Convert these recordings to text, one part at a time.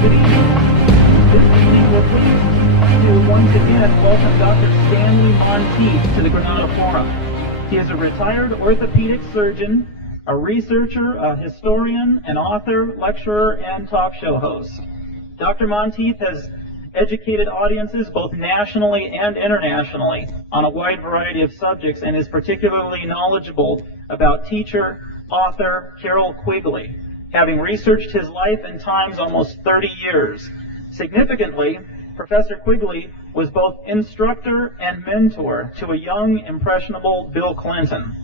Good evening. This evening we're pleased to once again welcome Dr. Stanley Montieth to the Granada Forum. He is a retired orthopedic surgeon, a researcher, a historian, an author, lecturer, and talk show host. Dr. Monteith has educated audiences both nationally and internationally on a wide variety of subjects and is particularly knowledgeable about teacher, author Carroll Quigley, having researched his life and times almost 30 years. Significantly, Professor Quigley was both instructor and mentor to a young, impressionable Bill Clinton,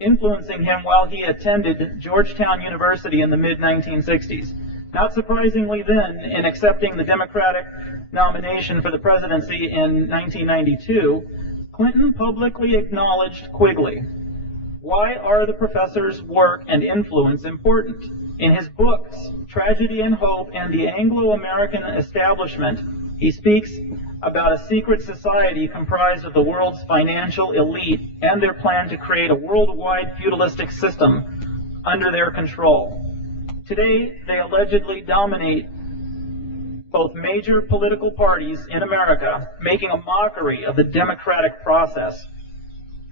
influencing him while he attended Georgetown University in the mid-1960s. Not surprisingly then, in accepting the Democratic nomination for the presidency in 1992, Clinton publicly acknowledged Quigley. Why are the professor's work and influence important? In his books, Tragedy and Hope and the Anglo-American Establishment, he speaks about a secret society comprised of the world's financial elite and their plan to create a worldwide feudalistic system under their control. Today, they allegedly dominate both major political parties in America, making a mockery of the democratic process.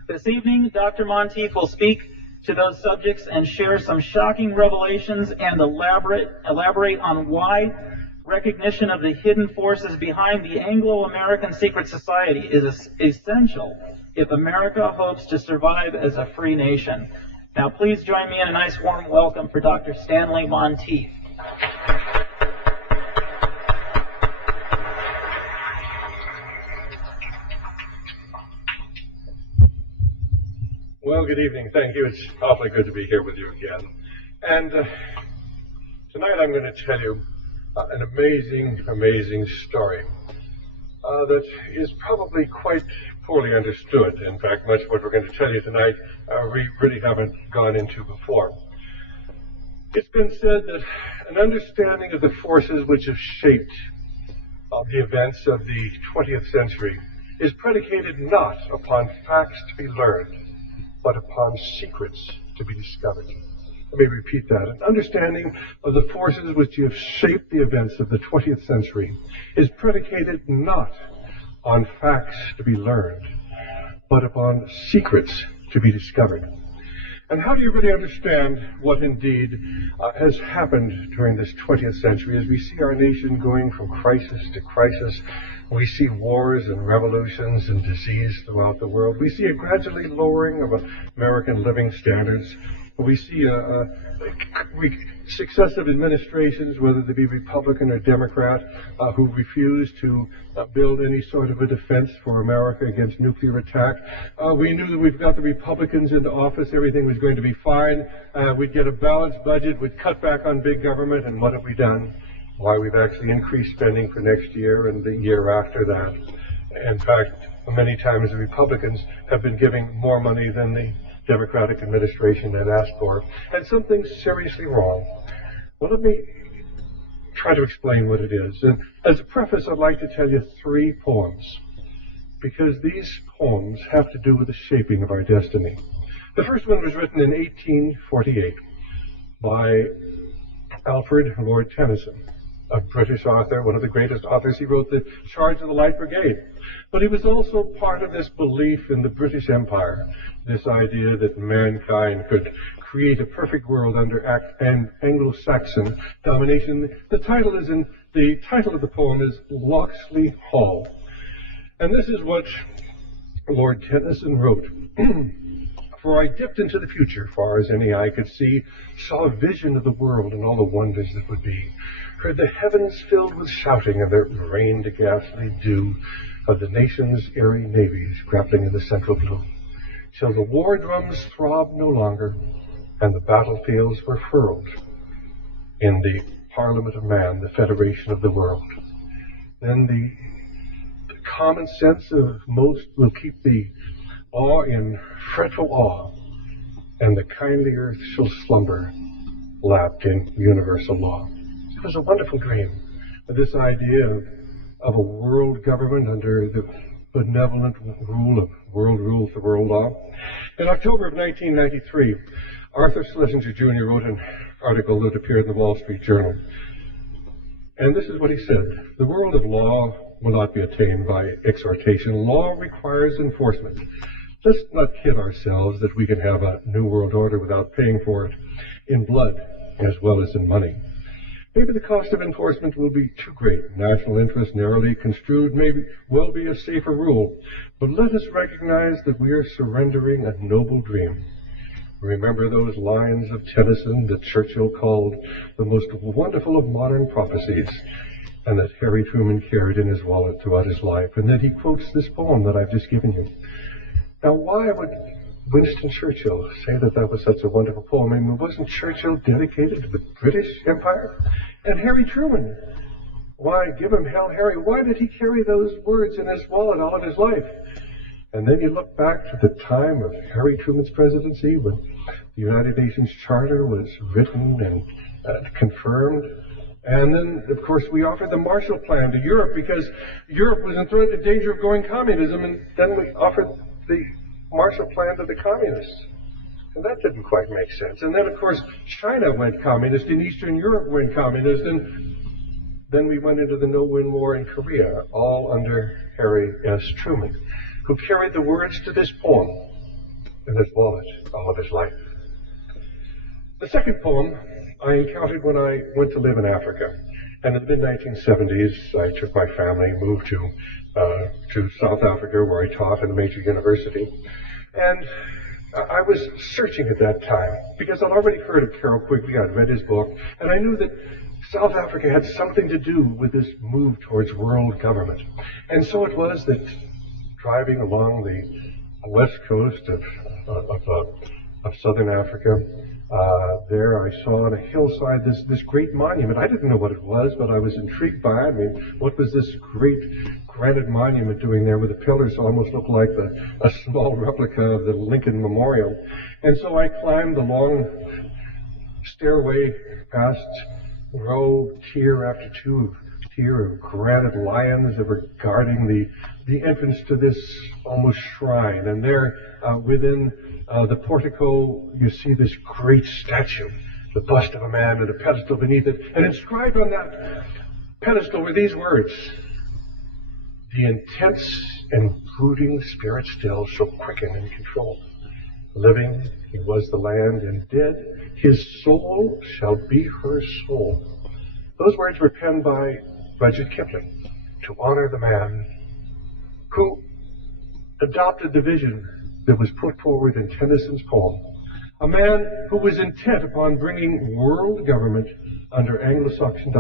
This evening, Dr. Monteith will speak to those subjects and share some shocking revelations and elaborate on why recognition of the hidden forces behind the Anglo-American secret society is essential if America hopes to survive as a free nation. Now, please join me in a nice warm welcome for Dr. Stanley Montieth. Well, good evening. Thank you. It's awfully good to be here with you again. And tonight I'm going to tell you an amazing story that is probably quite poorly understood. In fact, much of what we're going to tell you tonight we really haven't gone into before. It's been said that an understanding of the forces which have shaped the events of the 20th century is predicated not upon facts to be learned, but upon secrets to be discovered. Let me repeat that. An understanding of the forces which have shaped the events of the 20th century is predicated not on facts to be learned, but upon secrets to be discovered. And how do you really understand what indeed has happened during this 20th century as we see our nation going from crisis to crisis? We see wars and revolutions and disease throughout the world. We see a gradually lowering of American living standards. We see successive administrations, whether they be Republican or Democrat, who refuse to build any sort of a defense for America against nuclear attack. We knew that we've got the Republicans into office, everything was going to be fine. We'd get a balanced budget, we'd cut back on big government, and what have we done? Why, we've actually increased spending for next year and the year after that. In fact, many times the Republicans have been giving more money than the Democratic administration had asked for, and something's seriously wrong. Well, let me try to explain what it is. And as a preface, I'd like to tell you 3 poems, because these poems have to do with the shaping of our destiny. The first one was written in 1848 by Alfred Lord Tennyson, a British author, one of the greatest authors. He wrote The Charge of the Light Brigade. But he was also part of this belief in the British Empire, this idea that mankind could create a perfect world under Anglo-Saxon domination. The title of the poem is Locksley Hall. And this is what Lord Tennyson wrote. For I dipped into the future, far as any eye could see, saw a vision of the world and all the wonders that would be. Heard the heavens filled with shouting, and there rained a ghastly dew of the nation's airy navies grappling in the central blue, till the war drums throbbed no longer, and the battlefields were furled in the Parliament of Man, the Federation of the World. Then the common sense of most will keep the awe in fretful awe, and the kindly earth shall slumber, lapped in universal law. It was a wonderful dream, this idea of a world government under the benevolent rule of world rule for world law. In October of 1993, Arthur Schlesinger Jr. wrote an article that appeared in the Wall Street Journal. And this is what he said: "The world of law will not be attained by exhortation. Law requires enforcement. Let's not kid ourselves that we can have a new world order without paying for it in blood as well as in money. Maybe the cost of enforcement will be too great. National interest, narrowly construed, will be a safer rule. But let us recognize that we are surrendering a noble dream. Remember those lines of Tennyson that Churchill called the most wonderful of modern prophecies, and that Harry Truman carried in his wallet throughout his life. And then he quotes this poem that I've just given you. Now, why would Winston Churchill say that that was such a wonderful poem? I mean, wasn't Churchill dedicated to the British Empire? And Harry Truman, why, give him hell, Harry, why did he carry those words in his wallet all of his life? And then you look back to the time of Harry Truman's presidency, when the United Nations Charter was written and confirmed. And then, of course, we offered the Marshall Plan to Europe because Europe was in danger of going communism, and then we offered the Marshall Plan to the communists. And that didn't quite make sense. And then, of course, China went communist and Eastern Europe went communist, and then we went into the no-win war in Korea, all under Harry S. Truman, who carried the words to this poem in his wallet all of his life. The second poem I encountered when I went to live in Africa. And in the mid-1970s, I took my family, moved to South Africa, where I taught at a major university. And I was searching at that time, because I'd already heard of Carroll Quigley, I'd read his book, and I knew that South Africa had something to do with this move towards world government. And so it was that driving along the west coast of southern Africa, there I saw on a hillside this great monument. I didn't know what it was, but I was intrigued by it. I mean, what was this great granite monument doing there with the pillars almost looked like a small replica of the Lincoln Memorial? And so I climbed the long stairway past row, tier after tier of granite lions that were guarding the entrance to this almost shrine. And there within the portico, you see this great statue, the bust of a man and a pedestal beneath it. And inscribed on that pedestal were these words: "The intense and brooding spirit still shall quicken and control. Living, he was the land, and dead, his soul shall be her soul." Those words were penned by Rudyard Kipling to honor the man who adopted the vision that was put forward in Tennyson's poem. A man who was intent upon bringing world government under Anglo-Saxon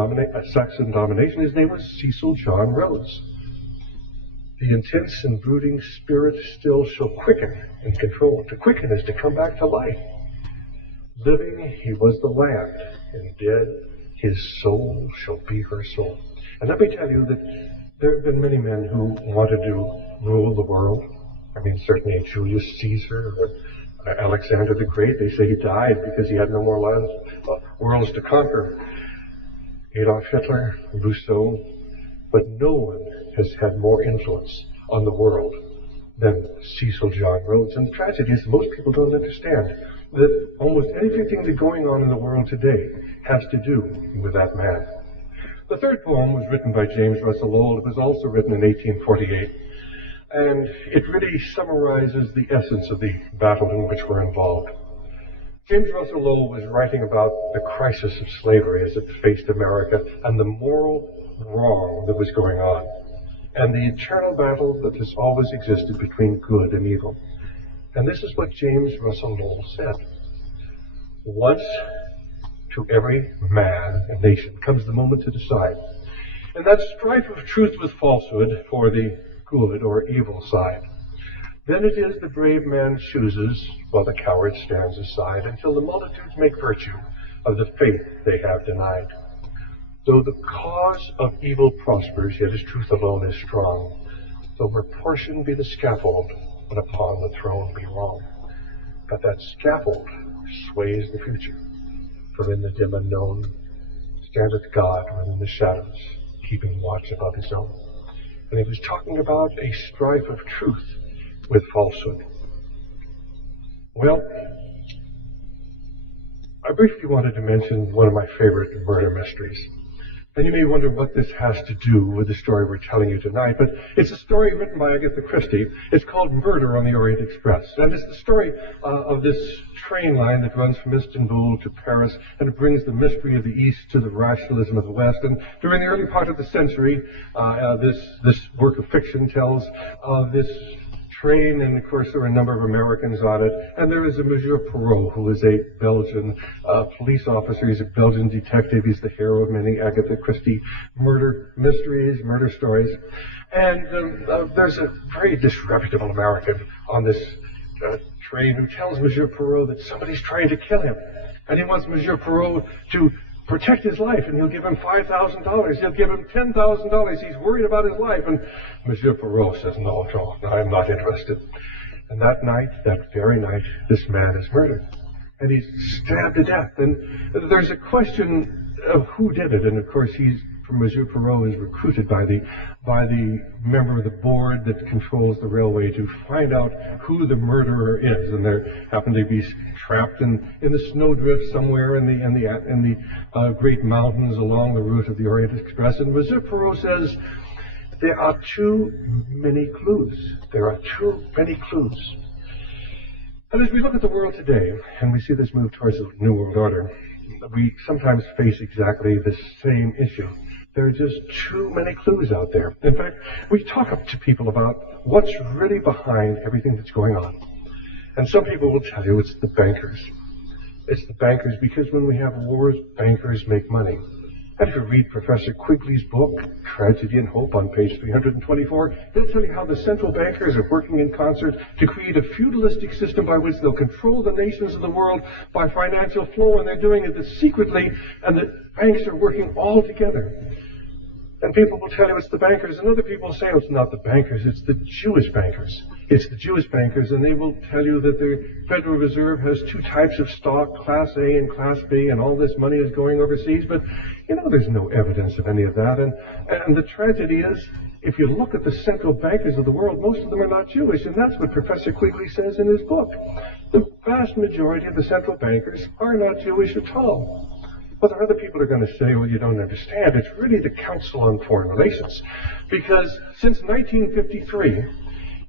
domination. His name was Cecil John Rhodes. The intense and brooding spirit still shall quicken and control. To quicken is to come back to life. Living, he was the land, and dead, his soul shall be her soul. And let me tell you that there have been many men who wanted to rule the world. I mean, certainly Julius Caesar or Alexander the Great. They say he died because he had no more worlds to conquer. Adolf Hitler, Rousseau. But no one has had more influence on the world than Cecil John Rhodes. And the tragedy is most people don't understand that almost anything that's going on in the world today has to do with that man. The third poem was written by James Russell Lowell. It was also written in 1848. And it really summarizes the essence of the battle in which we're involved. James Russell Lowell was writing about the crisis of slavery as it faced America and the moral wrong that was going on, and the eternal battle that has always existed between good and evil. And this is what James Russell Lowell said: "Once to every man and nation comes the moment to decide, and that strife of truth with falsehood for the good or evil side. Then it is the brave man chooses, while the coward stands aside, until the multitudes make virtue of the faith they have denied. Though the cause of evil prospers, yet his truth alone is strong. Though her portion be the scaffold, but upon the throne be wrong. But that scaffold sways the future, for in the dim unknown standeth God within the shadows, keeping watch above his own." And he was talking about a strife of truth with falsehood. Well, I briefly wanted to mention one of my favorite murder mysteries. And you may wonder what this has to do with the story we're telling you tonight, but it's a story written by Agatha Christie. It's called Murder on the Orient Express, and it's the story of this train line that runs from Istanbul to Paris, and it brings the mystery of the East to the rationalism of the West. And during the early part of the century, this work of fiction tells of this train, and of course there were a number of Americans on it, and there is a Monsieur Poirot, who is a Belgian police officer. He's a Belgian detective. He's the hero of many Agatha Christie murder mysteries, murder stories. And there's a very disreputable American on this train who tells Monsieur Poirot that somebody's trying to kill him, and he wants Monsieur Poirot to protect his life, and he'll give him $5,000. He'll give him $10,000. He's worried about his life. And Monsieur Poirot says, no, I'm not interested. And that night, that very night, this man is murdered. And he's stabbed to death. And there's a question of who did it. And of course, Monsieur Poirot is recruited by the member of the board that controls the railway to find out who the murderer is. And they happen to be trapped in the snowdrift somewhere in the great mountains along the route of the Orient Express. And Monsieur Poirot says, there are too many clues. There are too many clues. And as we look at the world today, and we see this move towards the New World Order, we sometimes face exactly the same issue. There are just too many clues out there. In fact, we talk to people about what's really behind everything that's going on. And some people will tell you it's the bankers. It's the bankers because when we have wars, bankers make money. And if you read Professor Quigley's book, Tragedy and Hope, on page 324, he'll tell you how the central bankers are working in concert to create a feudalistic system by which they'll control the nations of the world by financial flow, and they're doing it secretly, and the banks are working all together. And people will tell you it's the bankers, and other people say, oh, it's not the bankers, it's the Jewish bankers. It's the Jewish bankers, and they will tell you that the Federal Reserve has two types of stock, Class A and Class B, and all this money is going overseas. But, there's no evidence of any of that. And the tragedy is, if you look at the central bankers of the world, most of them are not Jewish, and that's what Professor Quigley says in his book. The vast majority of the central bankers are not Jewish at all. But there are other people who are going to say, well, you don't understand. It's really the Council on Foreign Relations. Because since 1953,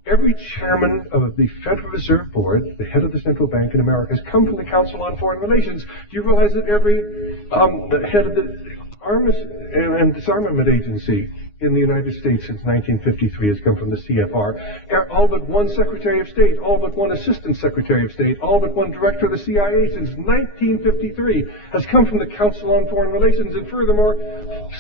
every chairman of the Federal Reserve Board, the head of the central bank in America, has come from the Council on Foreign Relations. Do you realize that every head of the Arms and Disarmament Agency in the United States since 1953 has come from the CFR. All but one Secretary of State, all but one Assistant Secretary of State, all but one Director of the CIA since 1953 has come from the Council on Foreign Relations. And furthermore,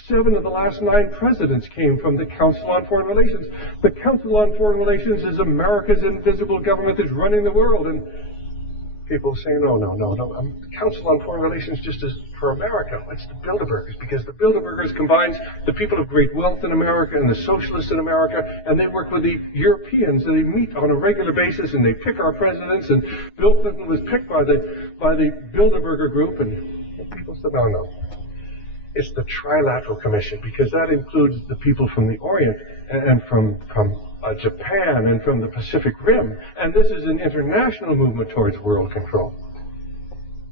7 of the last 9 presidents came from the Council on Foreign Relations. The Council on Foreign Relations is America's invisible government that's running the world. And people say, no. The Council on Foreign Relations just is for America. It's the Bilderbergers, because the Bilderbergers combines the people of great wealth in America and the socialists in America, and they work with the Europeans, and they meet on a regular basis, and they pick our presidents, and Bill Clinton was picked by the Bilderberger group, and people said, no. It's the Trilateral Commission, because that includes the people from the Orient and from Japan and from the Pacific Rim. And this is an international movement towards world control.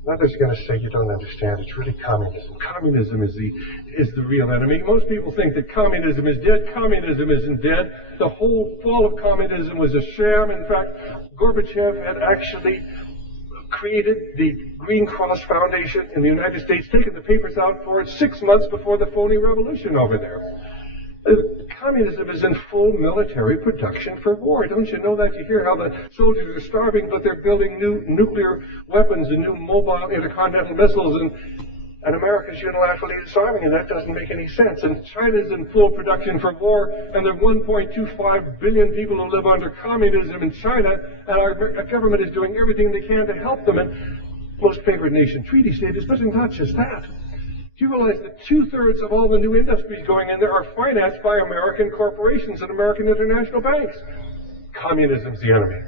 Others are going to say, you don't understand, it's really communism. Communism is the real enemy. Most people think that communism is dead. Communism isn't dead. The whole fall of communism was a sham. In fact, Gorbachev had actually created the Green Cross Foundation in the United States, taken the papers out for it 6 months before the phony revolution over there. Communism is in full military production for war. Don't you know that? You hear how the soldiers are starving, but they're building new nuclear weapons and new mobile intercontinental missiles, and America's unilaterally disarming, and that doesn't make any sense. And China's in full production for war, and there are 1.25 billion people who live under communism in China, and our government is doing everything they can to help them, and most favored nation treaty status. But not just that. Do you realize that 2/3 of all the new industries going in there are financed by American corporations and American international banks? Communism's the enemy.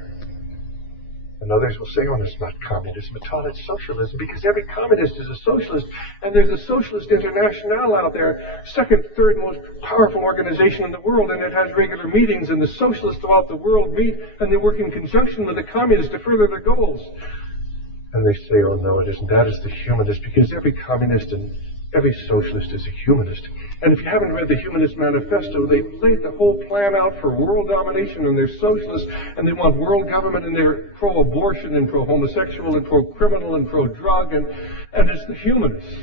And others will say, oh, it's not communism at all, it's socialism, because every communist is a socialist, and there's a Socialist International out there, second, third most powerful organization in the world, and it has regular meetings, and the socialists throughout the world meet, and they work in conjunction with the communists to further their goals. And they say, oh, no, it isn't. That is the humanist, because every communist in Every socialist is a humanist. And if you haven't read the Humanist Manifesto, they've laid the whole plan out for world domination, and they're socialists, and they want world government, and they're pro-abortion and pro-homosexual and pro-criminal and pro-drug, and it's the humanists.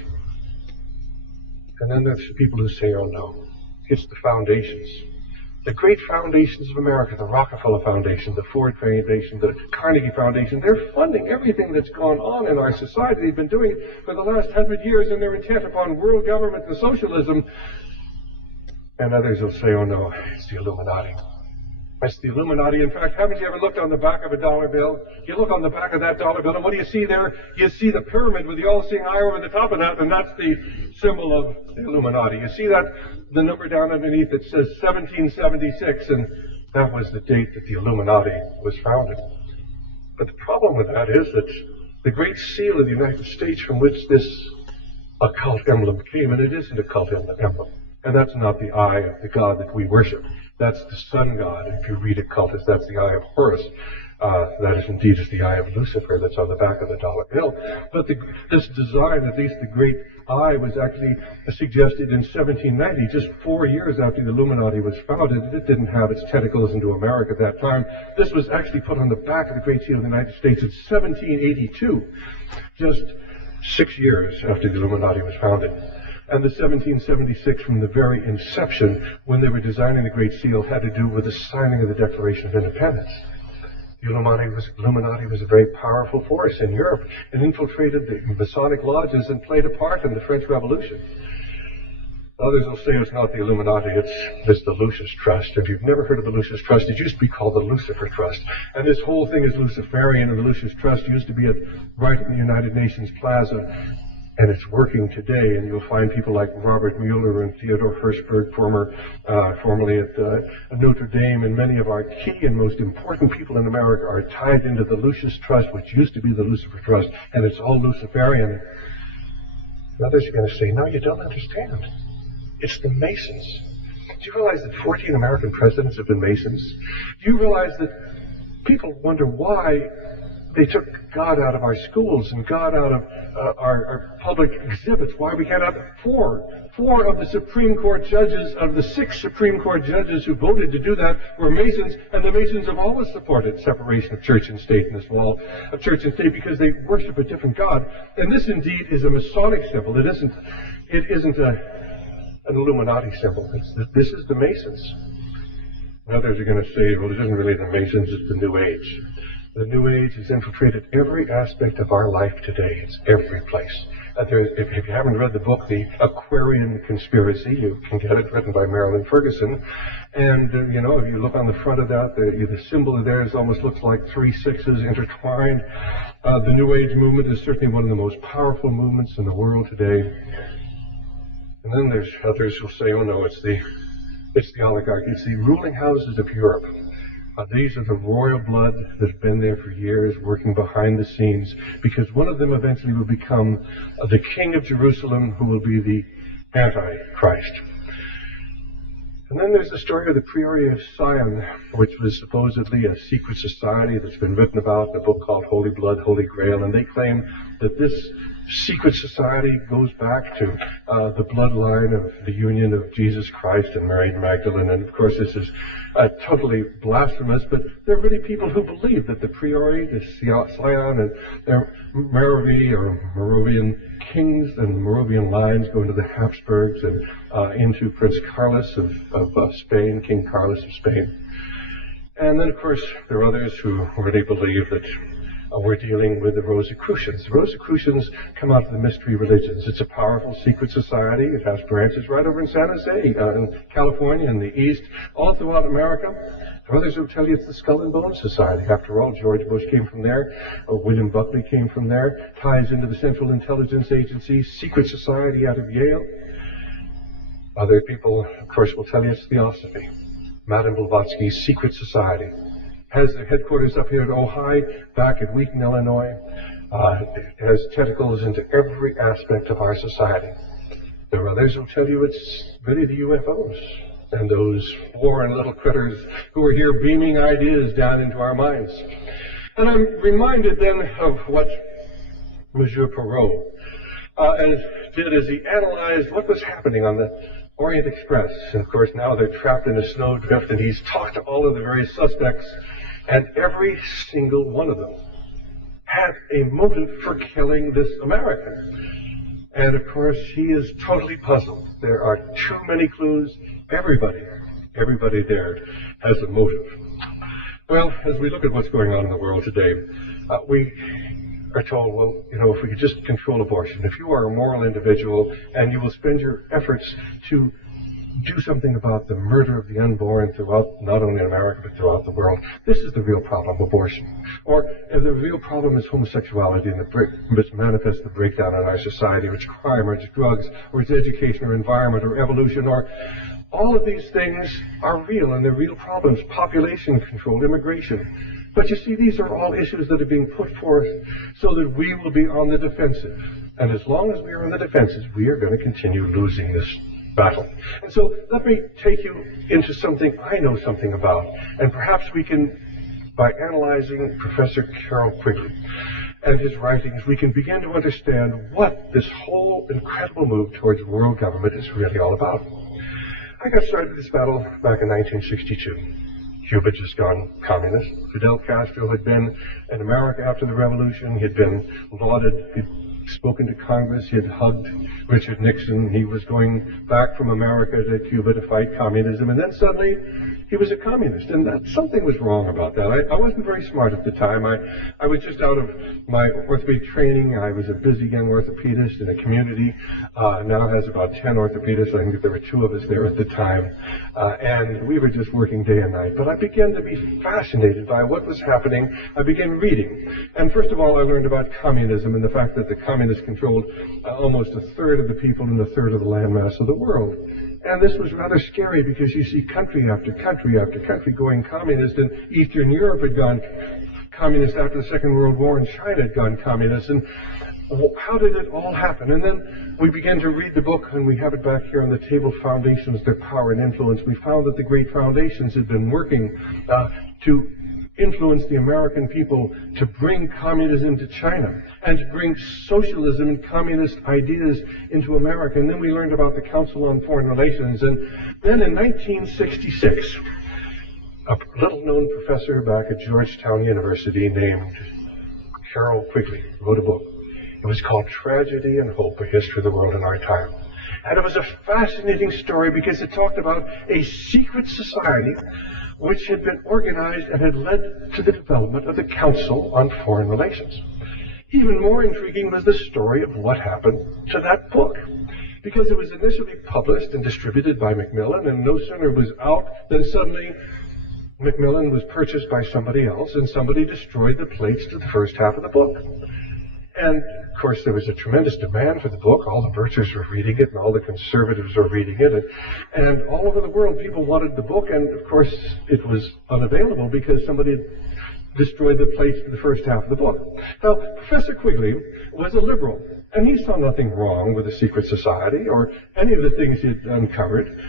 And then there's the people who say, oh no, it's the foundations. The great foundations of America, the Rockefeller Foundation, the Ford Foundation, the Carnegie Foundation, they're funding everything that's gone on in our society. They've been doing it for the last 100 years, and they're intent upon world government and socialism. And others will say, oh no, it's the Illuminati. It's the Illuminati. In fact, haven't you ever looked on the back of a dollar bill? You look on the back of that dollar bill, and what do you see there? You see the pyramid with the all-seeing eye over the top of that, and that's the symbol of the Illuminati. You see that, the number down underneath, it says 1776, and that was the date that the Illuminati was founded. But the problem with that is that the Great Seal of the United States, from which this occult emblem came, and it isn't a cult emblem, and that's not the eye of the god that we worship. That's the sun god. If you read occultist, that's the eye of Horus. That is indeed the eye of Lucifer that's on the back of the dollar bill. But this design, at least the great eye, was actually suggested in 1790, just 4 years after the Illuminati was founded. It didn't have its tentacles into America at that time. This was actually put on the back of the Great Seal of the United States in 1782, just 6 years after the Illuminati was founded. And the 1776, from the very inception, when they were designing the Great Seal, had to do with the signing of the Declaration of Independence. The Illuminati was a very powerful force in Europe and infiltrated the Masonic lodges and played a part in the French Revolution. Others will say it's not the Illuminati, it's the Lucis Trust. If you've never heard of the Lucis Trust, it used to be called the Lucifer Trust. And this whole thing is Luciferian, and the Lucis Trust used to be right in the United Nations Plaza. And it's working today, and you'll find people like Robert Mueller and Theodore Hirschberg, formerly at Notre Dame, and many of our key and most important people in America are tied into the Lucis Trust, which used to be the Lucifer Trust, and it's all Luciferian. Others are going to say, no, you don't understand. It's the Masons. Do you realize that 14 American presidents have been Masons? Do you realize that people wonder why they took God out of our schools and God out of our public exhibits? Why we can't have four of the Supreme Court judges, of the 6 Supreme Court judges who voted to do that, were Masons, and the Masons have always supported separation of church and state and this wall of church and state because they worship a different God. And this indeed is a Masonic symbol. It isn't an Illuminati symbol. This is the Masons. Others are going to say, well, it isn't really the Masons, it's the New Age. The New Age has infiltrated every aspect of our life today. It's every place. If you haven't read the book, The Aquarian Conspiracy, you can get it, written by Marilyn Ferguson. And, if you look on the front of that, the symbol there almost looks like 3 sixes intertwined. The New Age movement is certainly one of the most powerful movements in the world today. And then there's others who'll say, oh no, it's the oligarchy. It's the ruling houses of Europe. These are the royal blood that's been there for years, working behind the scenes, because one of them eventually will become the king of Jerusalem, who will be the Antichrist. And then there's the story of the Priory of Sion, which was supposedly a secret society that's been written about in a book called Holy Blood, Holy Grail, and they claim that this secret society goes back to the bloodline of the union of Jesus Christ and Mary Magdalene. And of course this is totally blasphemous, but there are really people who believe that the Priory, the Sion, and their Moravian kings and Moravian lines go into the Habsburgs and into Prince Carlos of Spain, King Carlos of Spain. And then of course there are others who really believe that we're dealing with the Rosicrucians. The Rosicrucians come out of the mystery religions. It's a powerful secret society. It has branches right over in San Jose, in California, in the East, all throughout America. There are others who tell you it's the Skull and Bones Society. After all, George Bush came from there. William Buckley came from there. Ties into the Central Intelligence Agency, secret society out of Yale. Other people, of course, will tell you it's Theosophy. Madame Blavatsky's secret society. Has their headquarters up here at Ojai, back at Wheaton, Illinois. It has tentacles into every aspect of our society. There are others who tell you it's really the UFOs and those foreign little critters who are here beaming ideas down into our minds. And I'm reminded then of what Monsieur Perot as he analyzed what was happening on the Orient Express. And of course now they're trapped in a snowdrift, and he's talked to all of the various suspects, and every single one of them had a motive for killing this American. And of course he is totally puzzled. There are too many clues. Everybody there has a motive. Well, as we look at what's going on in the world today, we are told, well, if we could just control abortion, if you are a moral individual and you will spend your efforts to do something about the murder of the unborn throughout, not only in America, but throughout the world, this is the real problem, abortion. Or if the real problem is homosexuality and which manifests the breakdown in our society, or it's crime, or it's drugs, or it's education, or environment, or evolution, or all of these things are real, and they're real problems. Population control, immigration. But you see, these are all issues that are being put forth so that we will be on the defensive. And as long as we are on the defensive, we are going to continue losing this battle. And so let me take you into something I know something about. And perhaps we can, by analyzing Professor Carroll Quigley and his writings, we can begin to understand what this whole incredible move towards world government is really all about. I got started this battle back in 1962. Cuba had just gone communist. Fidel Castro had been in America after the revolution. He had been lauded. He'd spoken to Congress. He had hugged Richard Nixon. He was going back from America to Cuba to fight communism. And then suddenly he was a communist. And something was wrong about that. I wasn't very smart at the time. I was just out of my orthopedic training. I was a busy young orthopedist in a community. Now has about 10 orthopedists. I think that there were 2 of us there at the time. And we were just working day and night. But I began to be fascinated by what was happening. I began reading. And first of all, I learned about communism and the fact that the communists controlled almost a third of the people and a third of the landmass of the world. And this was rather scary because you see country after country after country going communist, and Eastern Europe had gone communist after the Second World War, and China had gone communist. And how did it all happen? And then we began to read the book, and we have it back here on the table, Foundations, Their Power and Influence. We found that the great foundations had been working to influence the American people to bring communism to China and to bring socialism and communist ideas into America. And then we learned about the Council on Foreign Relations. And then in 1966, a little-known professor back at Georgetown University named Carroll Quigley wrote a book. It was called Tragedy and Hope, A History of the World in Our Time. And it was a fascinating story because it talked about a secret society which had been organized and had led to the development of the Council on Foreign Relations. Even more intriguing was the story of what happened to that book, because it was initially published and distributed by Macmillan, and no sooner was out than suddenly Macmillan was purchased by somebody else, and somebody destroyed the plates to the first half of the book. And, of course, there was a tremendous demand for the book. All the Birchers were reading it, and all the conservatives were reading it. And all over the world, people wanted the book, and, of course, it was unavailable because somebody had destroyed the plates to the first half of the book. Now, Professor Quigley was a liberal, and he saw nothing wrong with a secret society or any of the things he had uncovered.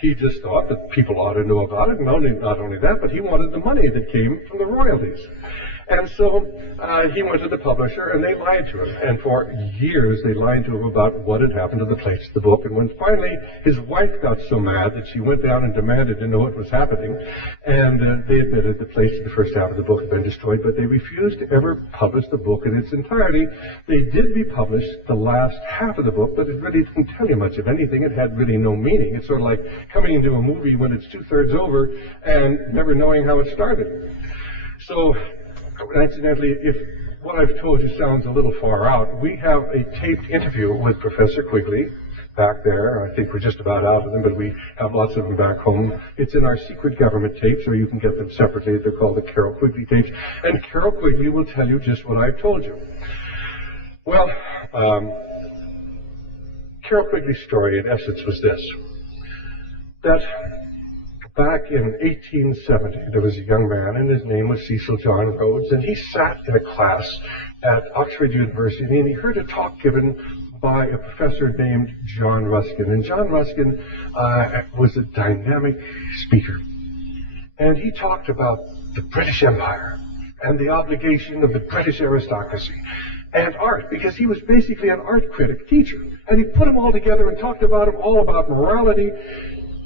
He just thought that people ought to know about it, and not only that, but he wanted the money that came from the royalties. And so he went to the publisher, and they lied to him. And for years, they lied to him about what had happened to the plates of the book. And when finally his wife got so mad that she went down and demanded to know what was happening, and they admitted the plates of the first half of the book had been destroyed, but they refused to ever publish the book in its entirety. They did republish the last half of the book, but it really didn't tell you much of anything. It had really no meaning. It's sort of like coming into a movie when it's 2/3 over and never knowing how it started. So, incidentally, if what I've told you sounds a little far out, we have a taped interview with Professor Quigley back there. I think we're just about out of them, but we have lots of them back home. It's in our secret government tapes, or you can get them separately. They're called the Carroll Quigley tapes. And Carroll Quigley will tell you just what I've told you. Well, Carroll Quigley's story, in essence, was this: that back in 1870, there was a young man, and his name was Cecil John Rhodes, and he sat in a class at Oxford University, and he heard a talk given by a professor named John Ruskin. And John Ruskin was a dynamic speaker. And he talked about the British Empire and the obligation of the British aristocracy and art, because he was basically an art critic teacher. And he put them all together and talked about them all about morality.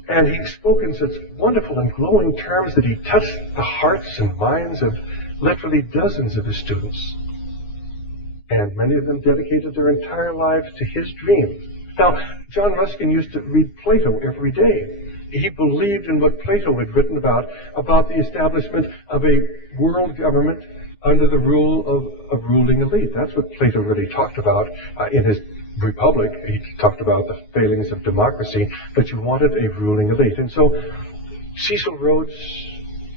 And he spoke in such wonderful and glowing terms that he touched the hearts and minds of literally dozens of his students. And many of them dedicated their entire lives to his dream. Now, John Ruskin used to read Plato every day. He believed in what Plato had written about the establishment of a world government under the rule of a ruling elite. That's what Plato really talked about in his Republic. He talked about the failings of democracy, but you wanted a ruling elite. And so Cecil Rhodes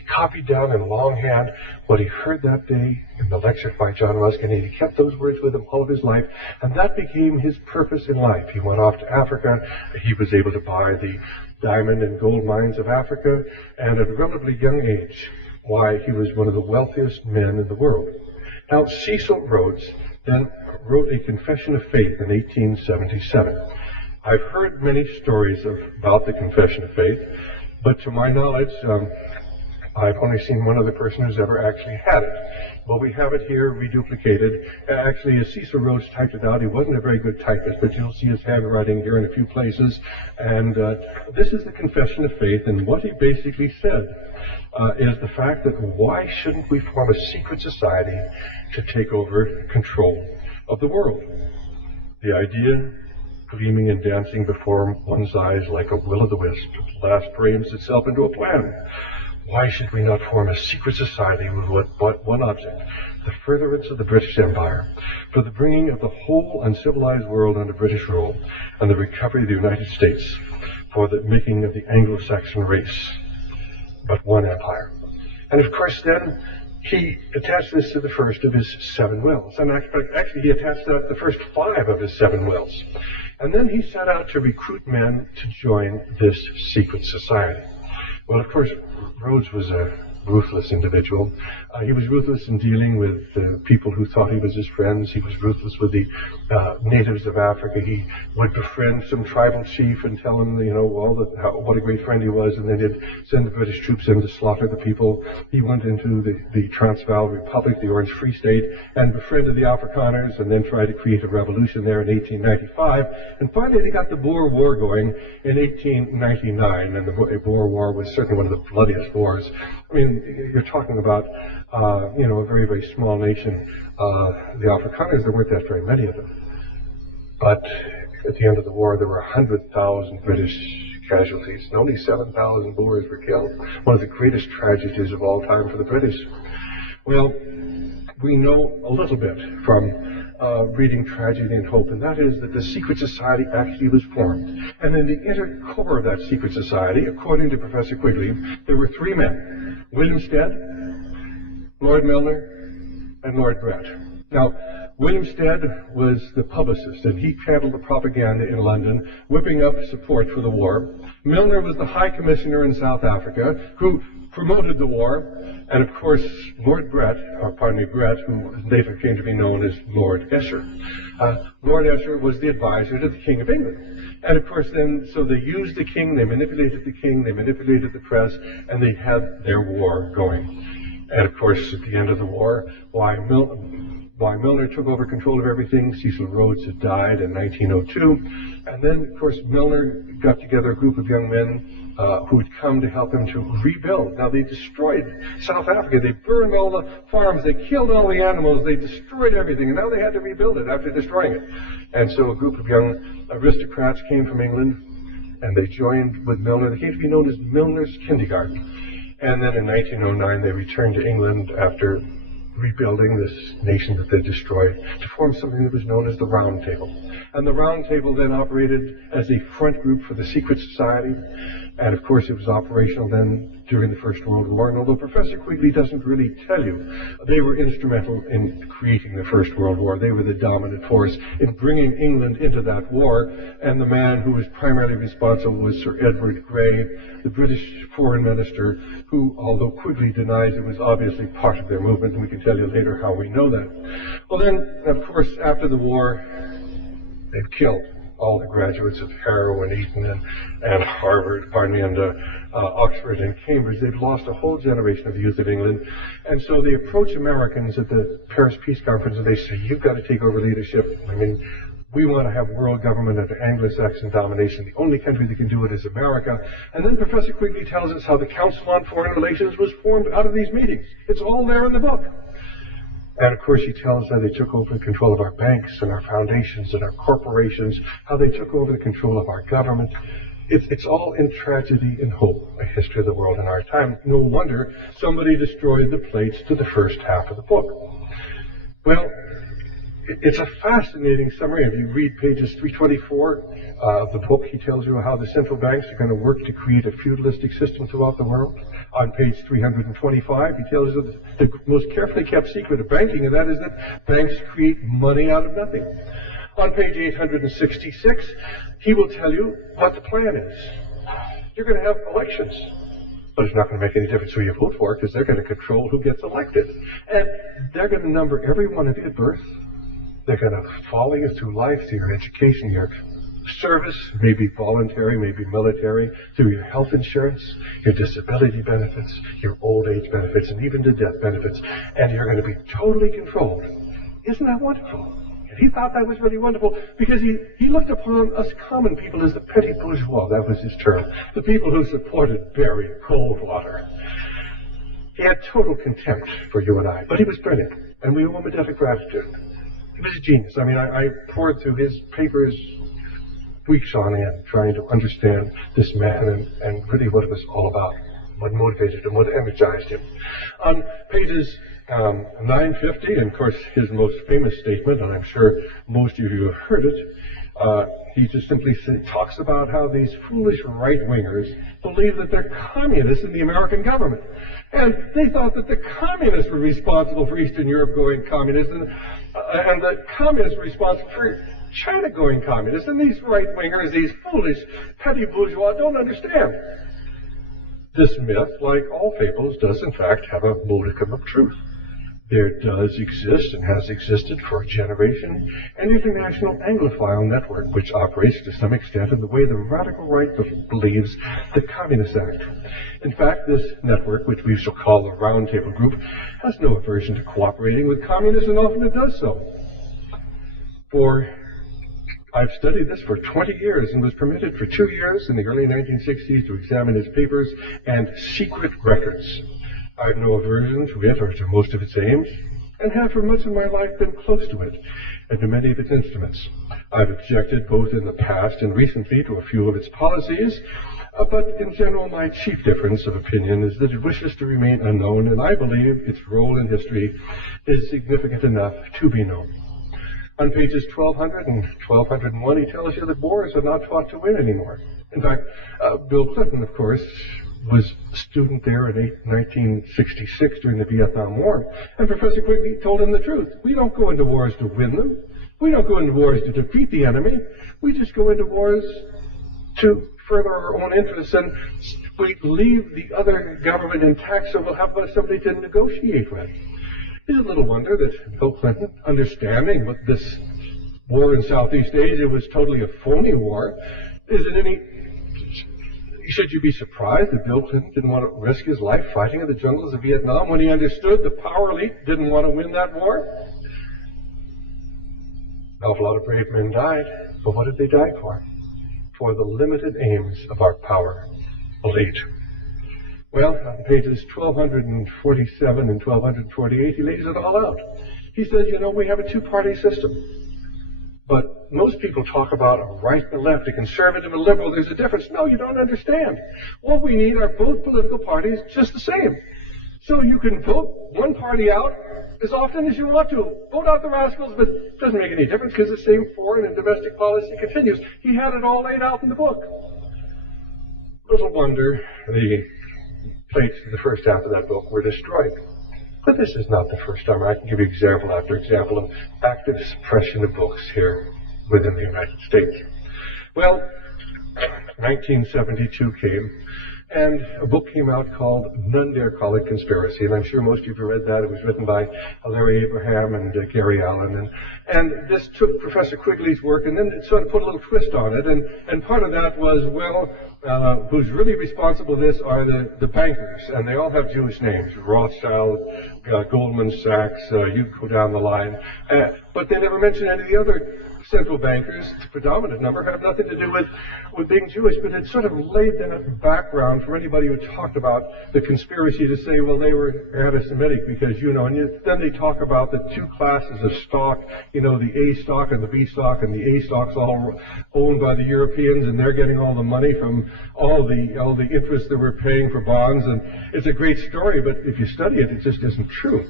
copied down in longhand what he heard that day in the lecture by John Ruskin, and he kept those words with him all of his life, and that became his purpose in life. He went off to Africa. He was able to buy the diamond and gold mines of Africa, and at a relatively young age, why, he was one of the wealthiest men in the world. Now, Cecil Rhodes then wrote a Confession of Faith in 1877. I've heard many stories about the Confession of Faith, but to my knowledge, I've only seen one other person who's ever actually had it. Well, we have it here reduplicated. Actually, as Cecil Rhodes typed it out, he wasn't a very good typist, but you'll see his handwriting here in a few places. And this is the Confession of Faith, and what he basically said is the fact that why shouldn't we form a secret society to take over control of the world? The idea, gleaming and dancing before one's eyes like a will-o'-the-wisp, at last frames itself into a plan. Why should we not form a secret society with but one object, the furtherance of the British Empire, for the bringing of the whole uncivilized world under British rule, and the recovery of the United States, for the making of the Anglo-Saxon race, but one empire. And of course then, he attached this to the first of his 7 wills. And actually he attached that to the first 5 of his 7 wills. And then he set out to recruit men to join this secret society. Well, of course, Rhodes was a ruthless individual. He was ruthless in dealing with people who thought he was his friends. He was ruthless with the natives of Africa. He would befriend some tribal chief and tell him, what a great friend he was, and then he'd send the British troops in to slaughter the people. He went into the Transvaal Republic, the Orange Free State, and befriended the Afrikaners, and then tried to create a revolution there in 1895. And finally, they got the Boer War going in 1899, and the Boer War was certainly one of the bloodiest wars. I mean, you're talking about, a very, very small nation. The Afrikaners, there weren't that very many of them. But at the end of the war, there were 100,000 British casualties, and only 7,000 Boers were killed. One of the greatest tragedies of all time for the British. Well, we know a little bit from reading Tragedy and Hope, and that is that the secret society actually was formed. And in the inner core of that secret society, according to Professor Quigley, there were 3 men: William Stead, Lord Milner, and Lord Brett. Now, William Stead was the publicist, and he handled the propaganda in London, whipping up support for the war. Milner was the High Commissioner in South Africa, who promoted the war. And of course, Lord Brett, who later came to be known as Lord Esher. Lord Esher was the advisor to the King of England. And of course then, so they used the king, they manipulated the king, they manipulated the press, and they had their war going. And of course, at the end of the war, why Milner took over control of everything. Cecil Rhodes had died in 1902. And then, of course, Milner got together a group of young men who had come to help him to rebuild. Now, they destroyed South Africa. They burned all the farms. They killed all the animals. They destroyed everything. And now they had to rebuild it after destroying it. And so a group of young aristocrats came from England, and they joined with Milner. They came to be known as Milner's Kindergarten. And then in 1909, they returned to England after rebuilding this nation that they destroyed to form something that was known as the Round Table. And the Round Table then operated as a front group for the secret society. And of course, it was operational then during the First World War. And although Professor Quigley doesn't really tell you, they were instrumental in creating the First World War. They were the dominant force in bringing England into that war. And the man who was primarily responsible was Sir Edward Grey, the British foreign minister, who, although Quigley denies it, was obviously part of their movement. And we can tell you later how we know that. Well then, of course, after the war, they've killed all the graduates of Harrow and Eton and Harvard, Oxford and Cambridge. They've lost a whole generation of youth of England. And so they approach Americans at the Paris Peace Conference and they say, you've got to take over leadership. I mean, we want to have world government under Anglo-Saxon domination. The only country that can do it is America. And then Professor Quigley tells us how the Council on Foreign Relations was formed out of these meetings. It's all there in the book. And of course he tells how they took over the control of our banks and our foundations and our corporations, how they took over the control of our government. It's all in tragedy and hope, a history of the world in our time. No wonder somebody destroyed the plates to the first half of the book. Well, it's a fascinating summary. If you read pages 324 of the book, he tells you how the central banks are going to work to create a feudalistic system throughout the world. On page 325, he tells you the most carefully kept secret of banking, and that is that banks create money out of nothing. On page 866, he will tell you what the plan is. You're going to have elections. But it's not going to make any difference who you vote for, because they're going to control who gets elected. And they're going to number every one of you at birth. They're going to follow you through life, through your education, your service, maybe voluntary, maybe military, through your health insurance, your disability benefits, your old age benefits, and even the death benefits. And you're going to be totally controlled. Isn't that wonderful? And he thought that was really wonderful because he looked upon us common people as the petty bourgeois. That was his term. The people who supported burying Coldwater. He had total contempt for you and I, but he was brilliant, and we owe him a debt of gratitude. He was a genius. I mean, I poured through his papers weeks on end trying to understand this man and really what it was all about, what motivated him, what energized him. On pages 950, and of course his most famous statement, and I'm sure most of you have heard it, he just simply talks about how these foolish right-wingers believe that they're communists in the American government. And they thought that the communists were responsible for Eastern Europe going communist, and the communists were responsible for China going communist. And these right-wingers, these foolish petty bourgeois, don't understand. This myth, like all fables, does in fact have a modicum of truth. There does exist and has existed for a generation an international Anglophile network which operates to some extent in the way the radical right believes the Communist Act. In fact, this network, which we shall call the Round Table Group, has no aversion to cooperating with communists, and often it does so. I've studied this for 20 years and was permitted for 2 years in the early 1960s to examine his papers and secret records. I have no aversion to it or to most of its aims, and have for much of my life been close to it and to many of its instruments. I've objected both in the past and recently to a few of its policies, but in general my chief difference of opinion is that it wishes to remain unknown, and I believe its role in history is significant enough to be known. On pages 1200 and 1201, he tells you that wars are not fought to win anymore. In fact, Bill Clinton, of course, was a student there in 1966 during the Vietnam War, and Professor Quigley told him the truth. We don't go into wars to win them. We don't go into wars to defeat the enemy. We just go into wars to further our own interests, and we leave the other government intact so we'll have somebody to negotiate with. Is it little wonder that Bill Clinton, understanding what this war in Southeast Asia was totally a phony war, should you be surprised that Bill Clinton didn't want to risk his life fighting in the jungles of Vietnam when he understood the power elite didn't want to win that war? An awful lot of brave men died, but what did they die for? For the limited aims of our power elite. Well, on pages 1247 and 1248, he lays it all out. He says, we have a two-party system. But most people talk about a right and a left, a conservative and a liberal. There's a difference. No, you don't understand. What we need are both political parties just the same. So you can vote one party out as often as you want to. Vote out the rascals, but it doesn't make any difference because the same foreign and domestic policy continues. He had it all laid out in the book. Little wonder the plates in the first half of that book were destroyed. But this is not the first time. I can give you example after example of active suppression of books here within the United States. Well, 1972 came, and a book came out called None Dare Call It Conspiracy, and I'm sure most of you have read that. It was written by Larry Abraham and Gary Allen, and this took Professor Quigley's work and then it sort of put a little twist on it, and part of that was, well, who's really responsible for this are the bankers, and they all have Jewish names, Rothschild, Goldman Sachs, you go down the line, but they never mention any of the other central bankers. The predominant number have nothing to do with being Jewish, but it sort of laid that background for anybody who talked about the conspiracy to say, well, they were anti-Semitic because, and then they talk about the two classes of stock, the A stock and the B stock, and the A stock's all owned by the Europeans, and they're getting all the money from all the interest that we're paying for bonds, and it's a great story, but if you study it, it just isn't true.